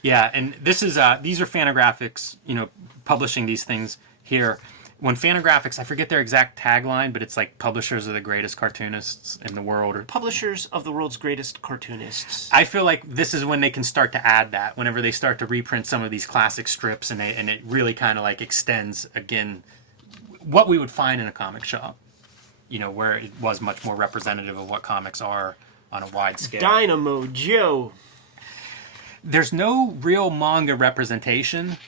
Yeah, and this is these are Fantagraphics, you know, publishing these things here. When Fantagraphics, I forget their exact tagline, but it's like publishers of the greatest cartoonists in the world. Or publishers of the world's greatest cartoonists. I feel like this is when they can start to add that, whenever they start to reprint some of these classic strips, and it really kind of like extends, again, what we would find in a comic shop. You know, where it was much more representative of what comics are on a wide scale. Dynamo Joe. There's no real manga representation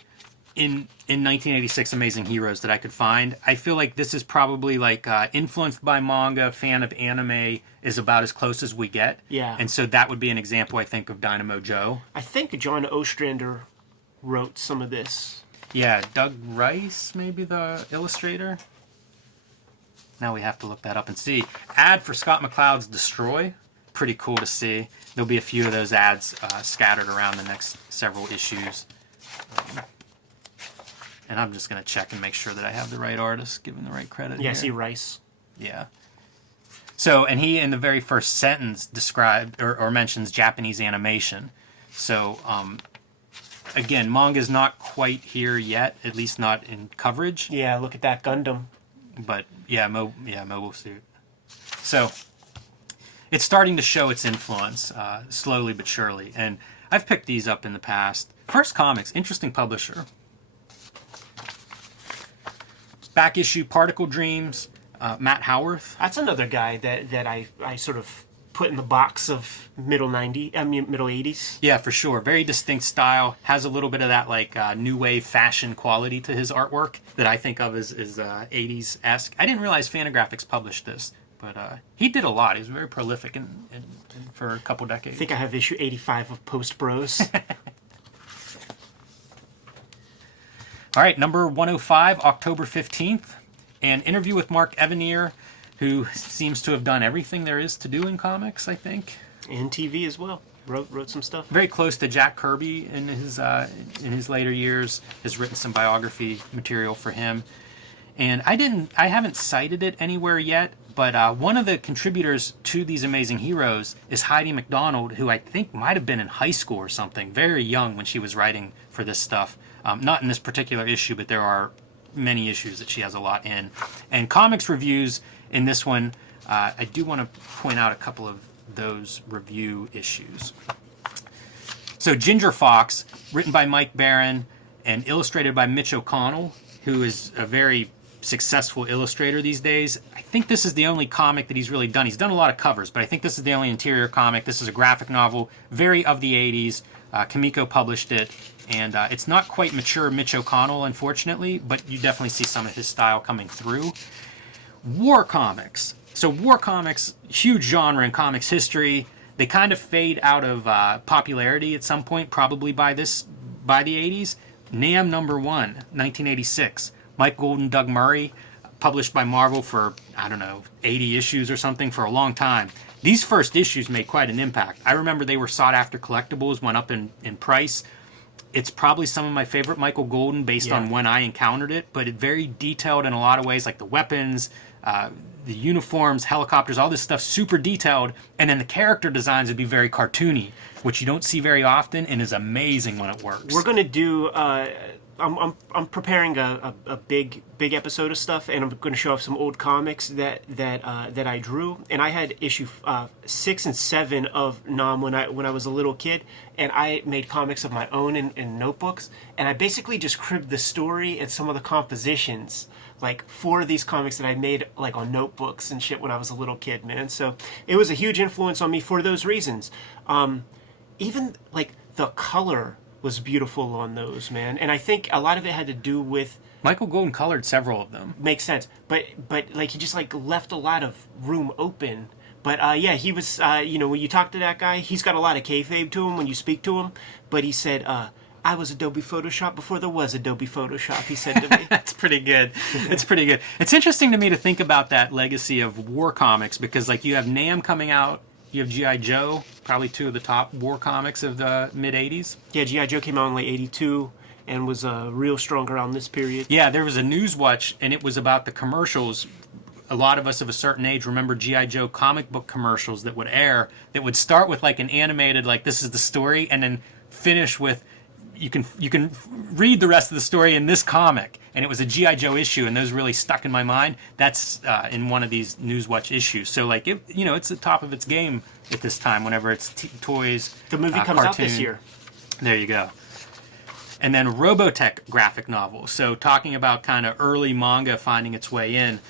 in 1986 Amazing Heroes that I could find. I feel like this is probably like influenced by manga, fan of anime is about as close as we get. Yeah. And so that would be an example, I think, of Dynamo Joe. I think John Ostrander wrote some of this. Yeah, Doug Rice, maybe the illustrator. Now we have to look that up and see. Ad for Scott McCloud's Destroy. Pretty cool to see. There'll be a few of those ads scattered around the next several issues. And I'm just going to check and make sure that I have the right artist, given the right credit. Yeah, see Rice. Yeah. So, and he, in the very first sentence, described or mentions Japanese animation. So, again, manga's not quite here yet, at least not in coverage. Yeah, look at that Gundam. But, yeah, Mobile Suit. So, it's starting to show its influence, slowly but surely. And I've picked these up in the past. First Comics, interesting publisher. Back issue Particle Dreams, Matt Howarth. That's another guy that I sort of put in the box of middle 80s. Yeah, for sure. Very distinct style. Has a little bit of that like new wave fashion quality to his artwork that I think of as 80s-esque. I didn't realize Fantagraphics published this, but he did a lot. He was very prolific for a couple decades. I think I have issue 85 of Post Bros. All right, number 105, October 15th. An interview with Mark Evanier, who seems to have done everything there is to do in comics, I think. And TV as well. Wrote some stuff. Very close to Jack Kirby in his later years. Has written some biography material for him. And I haven't cited it anywhere yet, but one of the contributors to these amazing heroes is Heidi MacDonald, who I think might have been in high school or something, very young when she was writing for this stuff. Not in this particular issue, but there are many issues that she has a lot in. And comics reviews in this one, I do want to point out a couple of those review issues. So Ginger Fox, written by Mike Barron and illustrated by Mitch O'Connell, who is a very successful illustrator these days. I think this is the only comic that he's really done. He's done a lot of covers, but I think this is the only interior comic. This is a graphic novel, very of the 80s. Kamiko published it, and it's not quite mature Mitch O'Connell, unfortunately, but you definitely see some of his style coming through. War comics. So war comics, huge genre in comics history. They kind of fade out of popularity at some point, probably by the 80s. Nam number 1, 1986. Mike Golden, Doug Murray, published by Marvel for, 80 issues or something for a long time. These first issues made quite an impact. I remember they were sought after collectibles, went up in price. It's probably some of my favorite Michael Golden based on when I encountered it, but it's very detailed in a lot of ways, like the weapons, the uniforms, helicopters, all this stuff, super detailed. And then the character designs would be very cartoony, which you don't see very often and is amazing when it works. We're going to do... I'm preparing a big episode of stuff, and I'm going to show off some old comics that I drew. And I had issue 6 and 7 of Nam when I was a little kid, and I made comics of my own in notebooks. And I basically just cribbed the story and some of the compositions, like 4 of these comics that I made like on notebooks and shit when I was a little kid, man. So it was a huge influence on me for those reasons. Even like the color was beautiful on those, man. And I think a lot of it had to do with... Michael Golden colored several of them. Makes sense. But like he just like left a lot of room open. But yeah, he was, when you talk to that guy, he's got a lot of kayfabe to him when you speak to him. But he said, I was Adobe Photoshop before there was Adobe Photoshop, he said to me. That's pretty good. It's pretty good. It's interesting to me to think about that legacy of war comics because like you have Nam coming out, you have G.I. Joe, probably 2 of the top war comics of the mid-'80s. Yeah, G.I. Joe came out in late 82 and was real strong around this period. Yeah, there was a Newswatch, and it was about the commercials. A lot of us of a certain age remember G.I. Joe comic book commercials that would air, that would start with like an animated, like this is the story, and then finish with, you can read the rest of the story in this comic. And it was a G.I. Joe issue, and those really stuck in my mind. That's in one of these Newswatch issues. So, like, it's the top of its game at this time, whenever it's toys, the movie comes out this year. There you go. And then Robotech graphic novel. So, talking about kind of early manga finding its way in,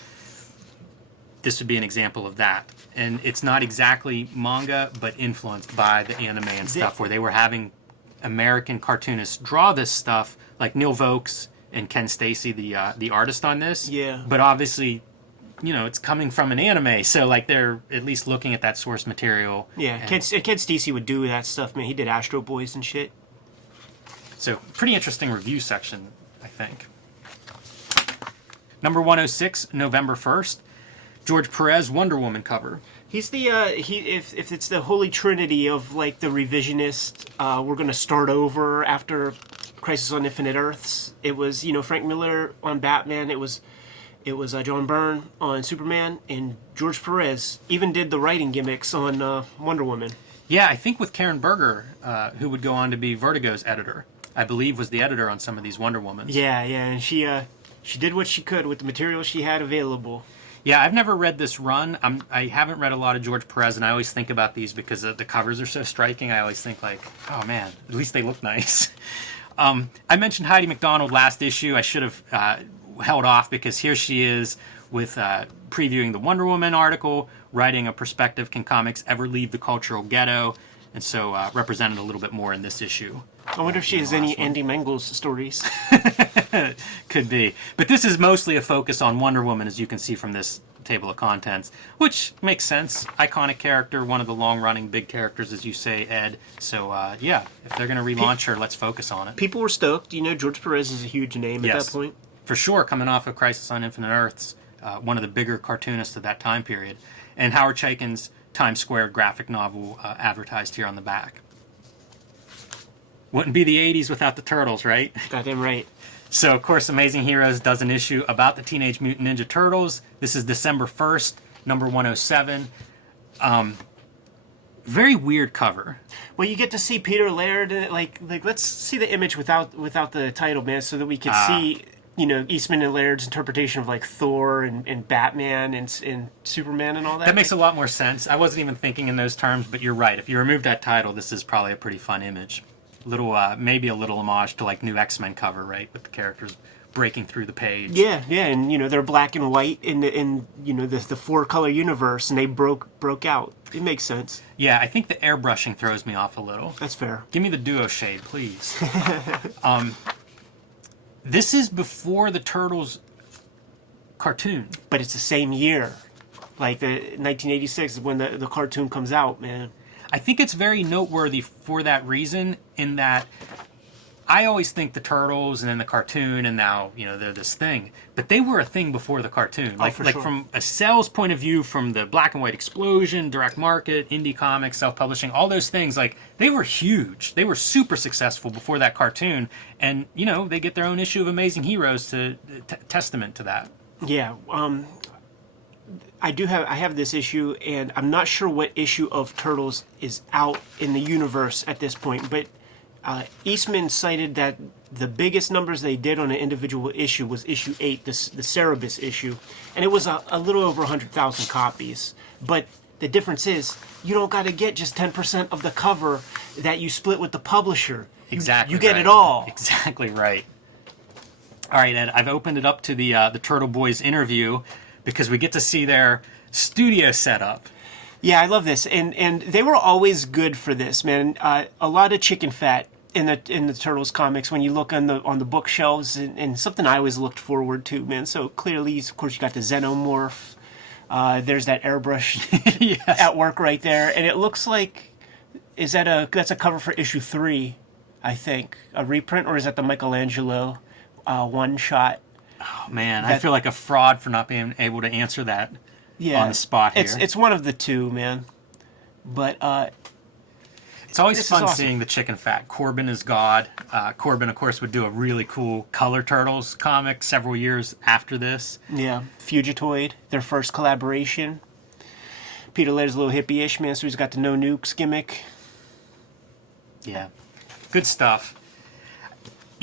this would be an example of that. And it's not exactly manga, but influenced by the anime and stuff, where they were having American cartoonists draw this stuff, like Neil Vokes and Ken Stacy, the artist on this. Yeah. But obviously, it's coming from an anime, so like they're at least looking at that source material. Yeah, Ken Stacy would do that stuff, man. He did Astro Boys and shit. So pretty interesting review section, I think. Number 106, November 1st. George Perez Wonder Woman cover. He's the if it's the holy trinity of like the revisionist, we're gonna start over after Crisis on Infinite Earths. It was Frank Miller on Batman. It was John Byrne on Superman, and George Perez even did the writing gimmicks on Wonder Woman. Yeah, I think with Karen Berger, who would go on to be Vertigo's editor, I believe was the editor on some of these Wonder Womans. Yeah, and she did what she could with the material she had available. Yeah, I've never read this run. I haven't read a lot of George Perez, and I always think about these because the covers are so striking. I always think like, oh man, at least they look nice. I mentioned Heidi MacDonald last issue. I should have held off because here she is with previewing the Wonder Woman article, writing a perspective, can comics ever leave the cultural ghetto? And so represented a little bit more in this issue. I wonder if she has any Andy Mangels stories. Could be. But this is mostly a focus on Wonder Woman, as you can see from this table of contents, which makes sense. Iconic character, one of the long-running big characters, as you say, Ed. So, yeah, if they're going to relaunch her, let's focus on it. People were stoked. George Perez is a huge name at that point. For sure, coming off of Crisis on Infinite Earths, one of the bigger cartoonists of that time period. And Howard Chaykin's Times Square graphic novel advertised here on the back. Wouldn't be the 80s without the Turtles, right? Goddamn right. So, of course, Amazing Heroes does an issue about the Teenage Mutant Ninja Turtles. This is December 1st, number 107. Very weird cover. Well, you get to see Peter Laird, and like let's see the image without the title, man, so that we can see, Eastman and Laird's interpretation of like Thor and Batman and Superman and all that. That makes a lot more sense. I wasn't even thinking in those terms, but you're right. If you remove that title, this is probably a pretty fun image. Maybe a little homage to like new X-Men cover, right, with the characters breaking through the page. Yeah, and they're black and white in the 4-color universe, and they broke out. It makes sense. Yeah, I think the airbrushing throws me off a little. That's fair. Give me the duo shade, please. This is before the Turtles cartoon. But it's the same year. Like the 1986 is when the cartoon comes out, man. I think it's very noteworthy for that reason, in that I always think the Turtles and then the cartoon and now, they're this thing. But they were a thing before the cartoon. Like sure. From a sales point of view, from the black and white explosion, direct market, indie comics, self-publishing, all those things, like, they were huge. They were super successful before that cartoon. And, they get their own issue of Amazing Heroes to testament to that. Yeah, I have this issue, and I'm not sure what issue of Turtles is out in the universe at this point, but Eastman cited that the biggest numbers they did on an individual issue was issue 8, the Cerebus issue, and it was a little over 100,000 copies. But the difference is, you don't got to get just 10% of the cover that you split with the publisher. Exactly. You get it all. Exactly right. All right, Ed, I've opened it up to the Turtle Boys interview, because we get to see their studio setup. Yeah, I love this, and they were always good for this, man. A lot of chicken fat in the Turtles comics when you look on the bookshelves, and something I always looked forward to, man. So clearly, of course, you got the Xenomorph. There's that airbrush Yes. at work right there, and it looks like that's a cover for issue 3, I think, a reprint, or is that the Michelangelo one shot? Oh, man, I feel like a fraud for not being able to answer that on the spot here. It's one of the two, man. But it's always fun awesome. seeing the chicken fat. Corbin is God. Corbin, of course, would do a really cool Color Turtles comic several years after this. Yeah, Fugitoid, their first collaboration. Peter Laird's a little hippie-ish, man, so he's got the No Nukes gimmick. Yeah, good stuff.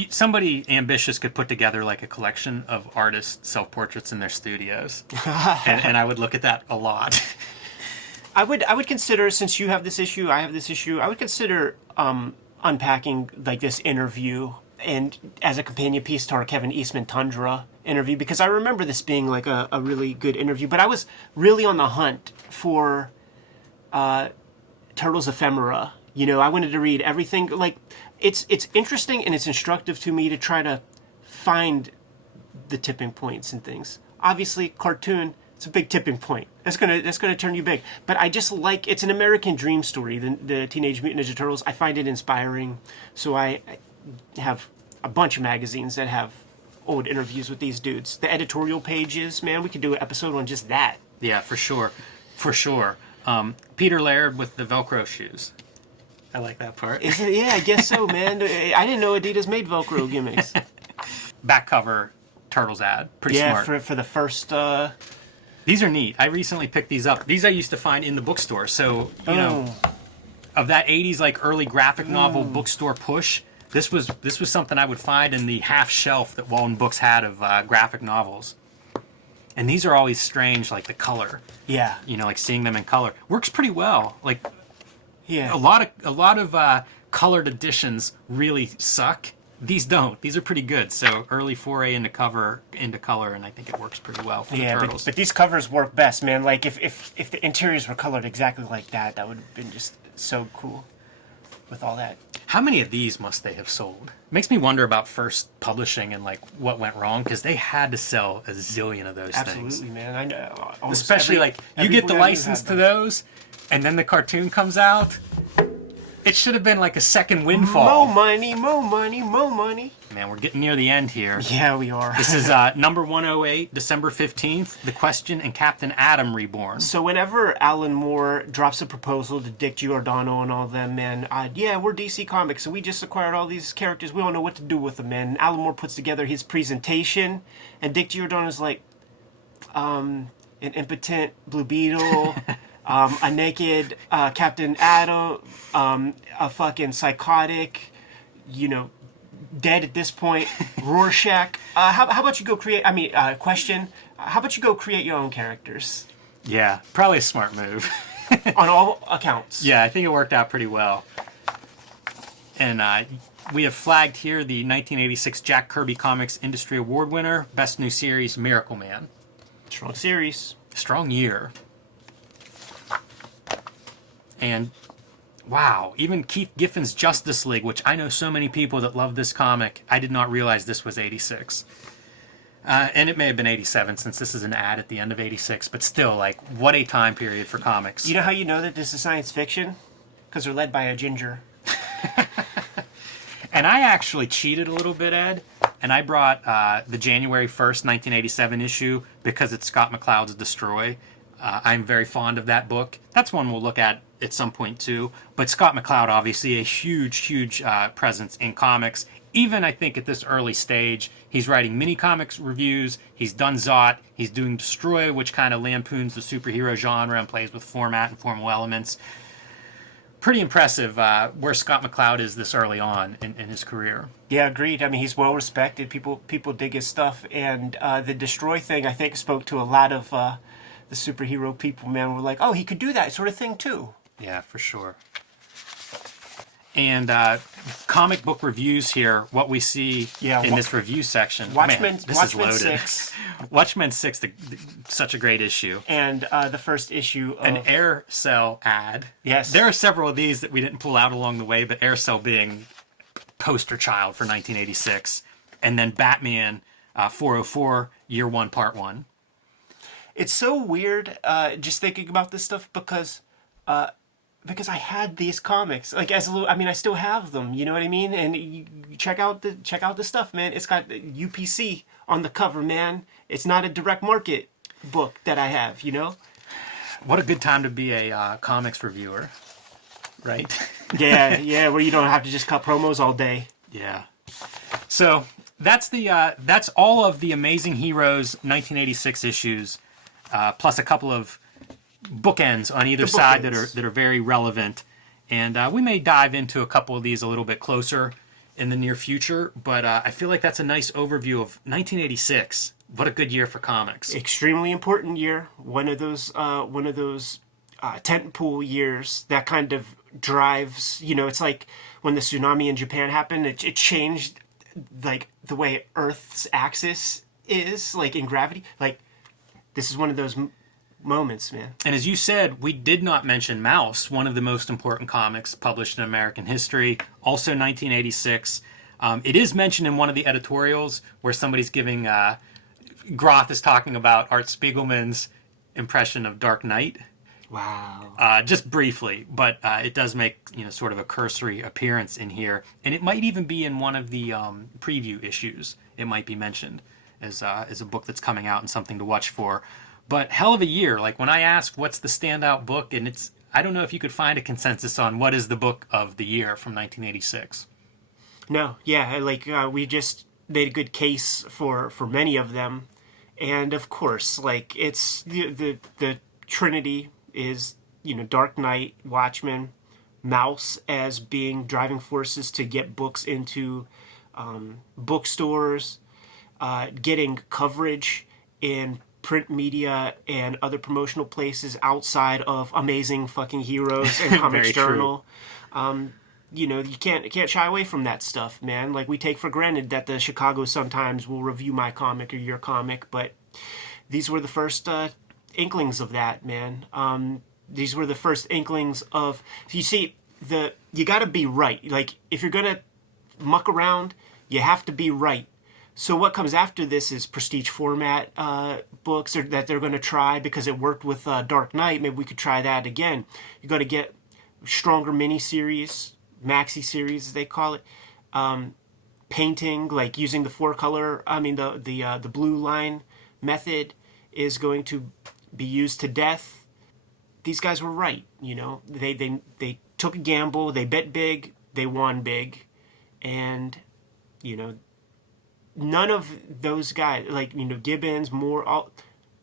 Somebody ambitious could put together like a collection of artists' self-portraits in their studios, and I would look at that a lot. I would consider, since you have this issue, I have this issue, I would consider unpacking like this interview and as a companion piece to our Kevin Eastman Tundra interview, because I remember this being like a really good interview. But I was really on the hunt for Turtles Ephemera. I wanted to read everything. Like, it's interesting and it's instructive to me to try to find the tipping points and things. Obviously, cartoon, it's a big tipping point. That's gonna turn you big. But I just like, it's an American dream story, the Teenage Mutant Ninja Turtles. I find it inspiring. So I have a bunch of magazines that have old interviews with these dudes. The editorial pages, man, we could do an episode on just that. Yeah, for sure. For sure. Peter Laird with the Velcro shoes. I like that part. Yeah, I guess so, man. I didn't know Adidas made Velcro gimmicks. Back cover Turtles ad. Pretty Yeah, smart. for the first. These are neat. I recently picked these up. These I used to find in the bookstore. So, you know, of that 80s like early graphic novel bookstore push, this was something I would find in the half shelf that Walden Books had of graphic novels. And these are always strange, like the color. Yeah. You know, like seeing them in color works pretty well. Like Yeah. a lot of colored editions really suck. These don't. These are pretty good. So early foray into color, and I think it works pretty well for the Turtles. But these covers work best, man. Like if the interiors were colored exactly like that, that would have been just so cool. With all that. How many of these must they have sold? Makes me wonder about first publishing and like what went wrong, because they had to sell a zillion of those things. Absolutely, man. I know. Especially like you get the license to those, and then the cartoon comes out. It should have been like a second windfall. More money, more money, more money. Man, we're getting near the end here. Yeah, we are. This is number 108, December 15th, The Question and Captain Atom Reborn. So whenever Alan Moore drops a proposal to Dick Giordano and all them, man, yeah, we're DC Comics, so we just acquired all these characters. We don't know what to do with them, man. And Alan Moore puts together his presentation, and Dick Giordano's like, an impotent Blue Beetle, a naked Captain Atom, a fucking psychotic, you know, dead at this point, Rorschach. How about you go create, question, how about you go create your own characters? Yeah, probably a smart move. On all accounts. Yeah, I think it worked out pretty well. And we have flagged here the 1986 Jack Kirby Comics Industry Award winner, Best New Series, Miracle Man. Strong series. Strong year. And wow, even Keith Giffen's Justice League, which I know so many people that love this comic, I did not realize this was 86. And it may have been 87 since this is an ad at the end of 86, but still, like, what a time period for comics. You know how you know that this is science fiction? Because they're led by a ginger. And I actually cheated a little bit, Ed, and I brought the January 1st, 1987 issue because it's Scott McCloud's Destroy. I'm very fond of that book. That's one we'll look at some point too. But Scott McCloud, obviously a huge presence in comics. Even I think at this early stage, he's writing mini comics reviews. He's done Zot. He's doing Destroy, which kind of lampoons the superhero genre and plays with format and formal elements. Pretty impressive where Scott McCloud is this early on in his career. Yeah, agreed. I mean, he's well respected. People dig his stuff, and the Destroy thing I think spoke to a lot of the superhero people. Man, were like, oh, he could do that sort of thing too. Yeah, for sure. And comic book reviews here, what we see in this review section. Watchmen, this Watchmen is loaded. 6. Watchmen 6, such a great issue. And the first issue of... An Air Cell ad. Yes. There are several of these that we didn't pull out along the way, but Air Cell being poster child for 1986. And then Batman 404, Year 1, Part 1. It's so weird just thinking about this stuff because I had these comics like as a little. I mean, I still have them. You know what I mean? And you check out the stuff, man. It's got UPC on the cover, man. It's not a direct market book that I have. You know? What a good time to be a comics reviewer, right? yeah. Where you don't have to just cut promos all day. Yeah. So that's all of the Amazing Heroes 1986 issues, plus a couple of bookends on either side that are very relevant, and we may dive into a couple of these a little bit closer in the near future. But I feel like that's a nice overview of 1986. What a good year for comics! Extremely important year. One of those tentpole years that kind of drives. You know, it's like when the tsunami in Japan happened. It changed like the way Earth's axis is, like in gravity. Like this is one of those moments, man. And as you said, we did not mention Mouse, one of the most important comics published in American history, also 1986. It is mentioned in one of the editorials where somebody's giving, Groth is talking about Art Spiegelman's impression of Dark Knight. Wow. Just briefly, but it does make sort of a cursory appearance in here, and it might even be in one of the preview issues. It might be mentioned as a book that's coming out and something to watch for. But hell of a year. Like when I asked what's the standout book, and I don't know if you could find a consensus on what is the book of the year from 1986. No, yeah, we just made a good case for many of them, and of course, like it's the Trinity is Dark Knight, Watchmen, Mouse as being driving forces to get books into bookstores, getting coverage in print media and other promotional places outside of Amazing Fucking Heroes and Comics Very true. Journal. You can't shy away from that stuff, man. Like we take for granted that the Chicago Sun-Times will review my comic or your comic, but these were the first inklings of that, man. These were the first inklings of, you see, you got to be right. Like if you're gonna muck around, you have to be right. So what comes after this is prestige format books that they're going to try because it worked with Dark Knight. Maybe we could try that again. You got to get stronger miniseries, maxi series as they call it. Painting, like using the the blue line method is going to be used to death. These guys were right, They took a gamble, they bet big, they won big, and none of those guys, Gibbons, Moore,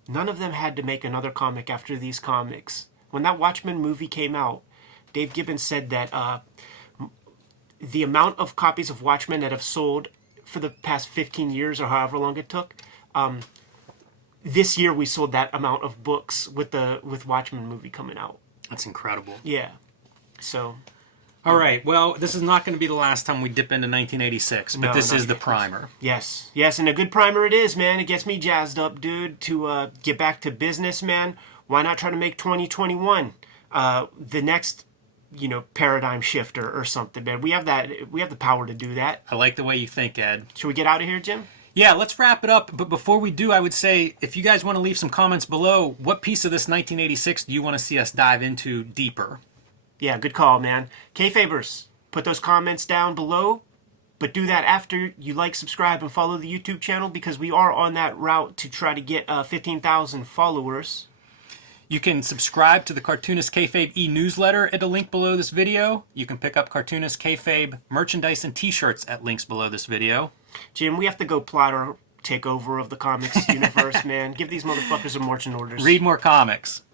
none of them had to make another comic after these comics. When that Watchmen movie came out, Dave Gibbons said that the amount of copies of Watchmen that have sold for the past 15 years or however long it took, this year we sold that amount of books with Watchmen movie coming out. That's incredible. Yeah. So. All right. Well, this is not going to be the last time we dip into 1986, but this is the primer. Yes, and a good primer it is, man. It gets me jazzed up, dude, to get back to business, man. Why not try to make 2021 the next, paradigm shifter or something, man? We have the power to do that. I like the way you think, Ed. Should we get out of here, Jim? Yeah, let's wrap it up. But before we do, I would say if you guys want to leave some comments below, what piece of this 1986 do you want to see us dive into deeper? Yeah, good call, man. Kayfabers, put those comments down below, but do that after you like, subscribe, and follow the YouTube channel because we are on that route to try to get 15,000 followers. You can subscribe to the Cartoonist Kayfabe e-newsletter at a link below this video. You can pick up Cartoonist Kayfabe merchandise and t-shirts at links below this video. Jim, we have to go plot our takeover of the comics universe, man. Give these motherfuckers some marching orders. Read more comics.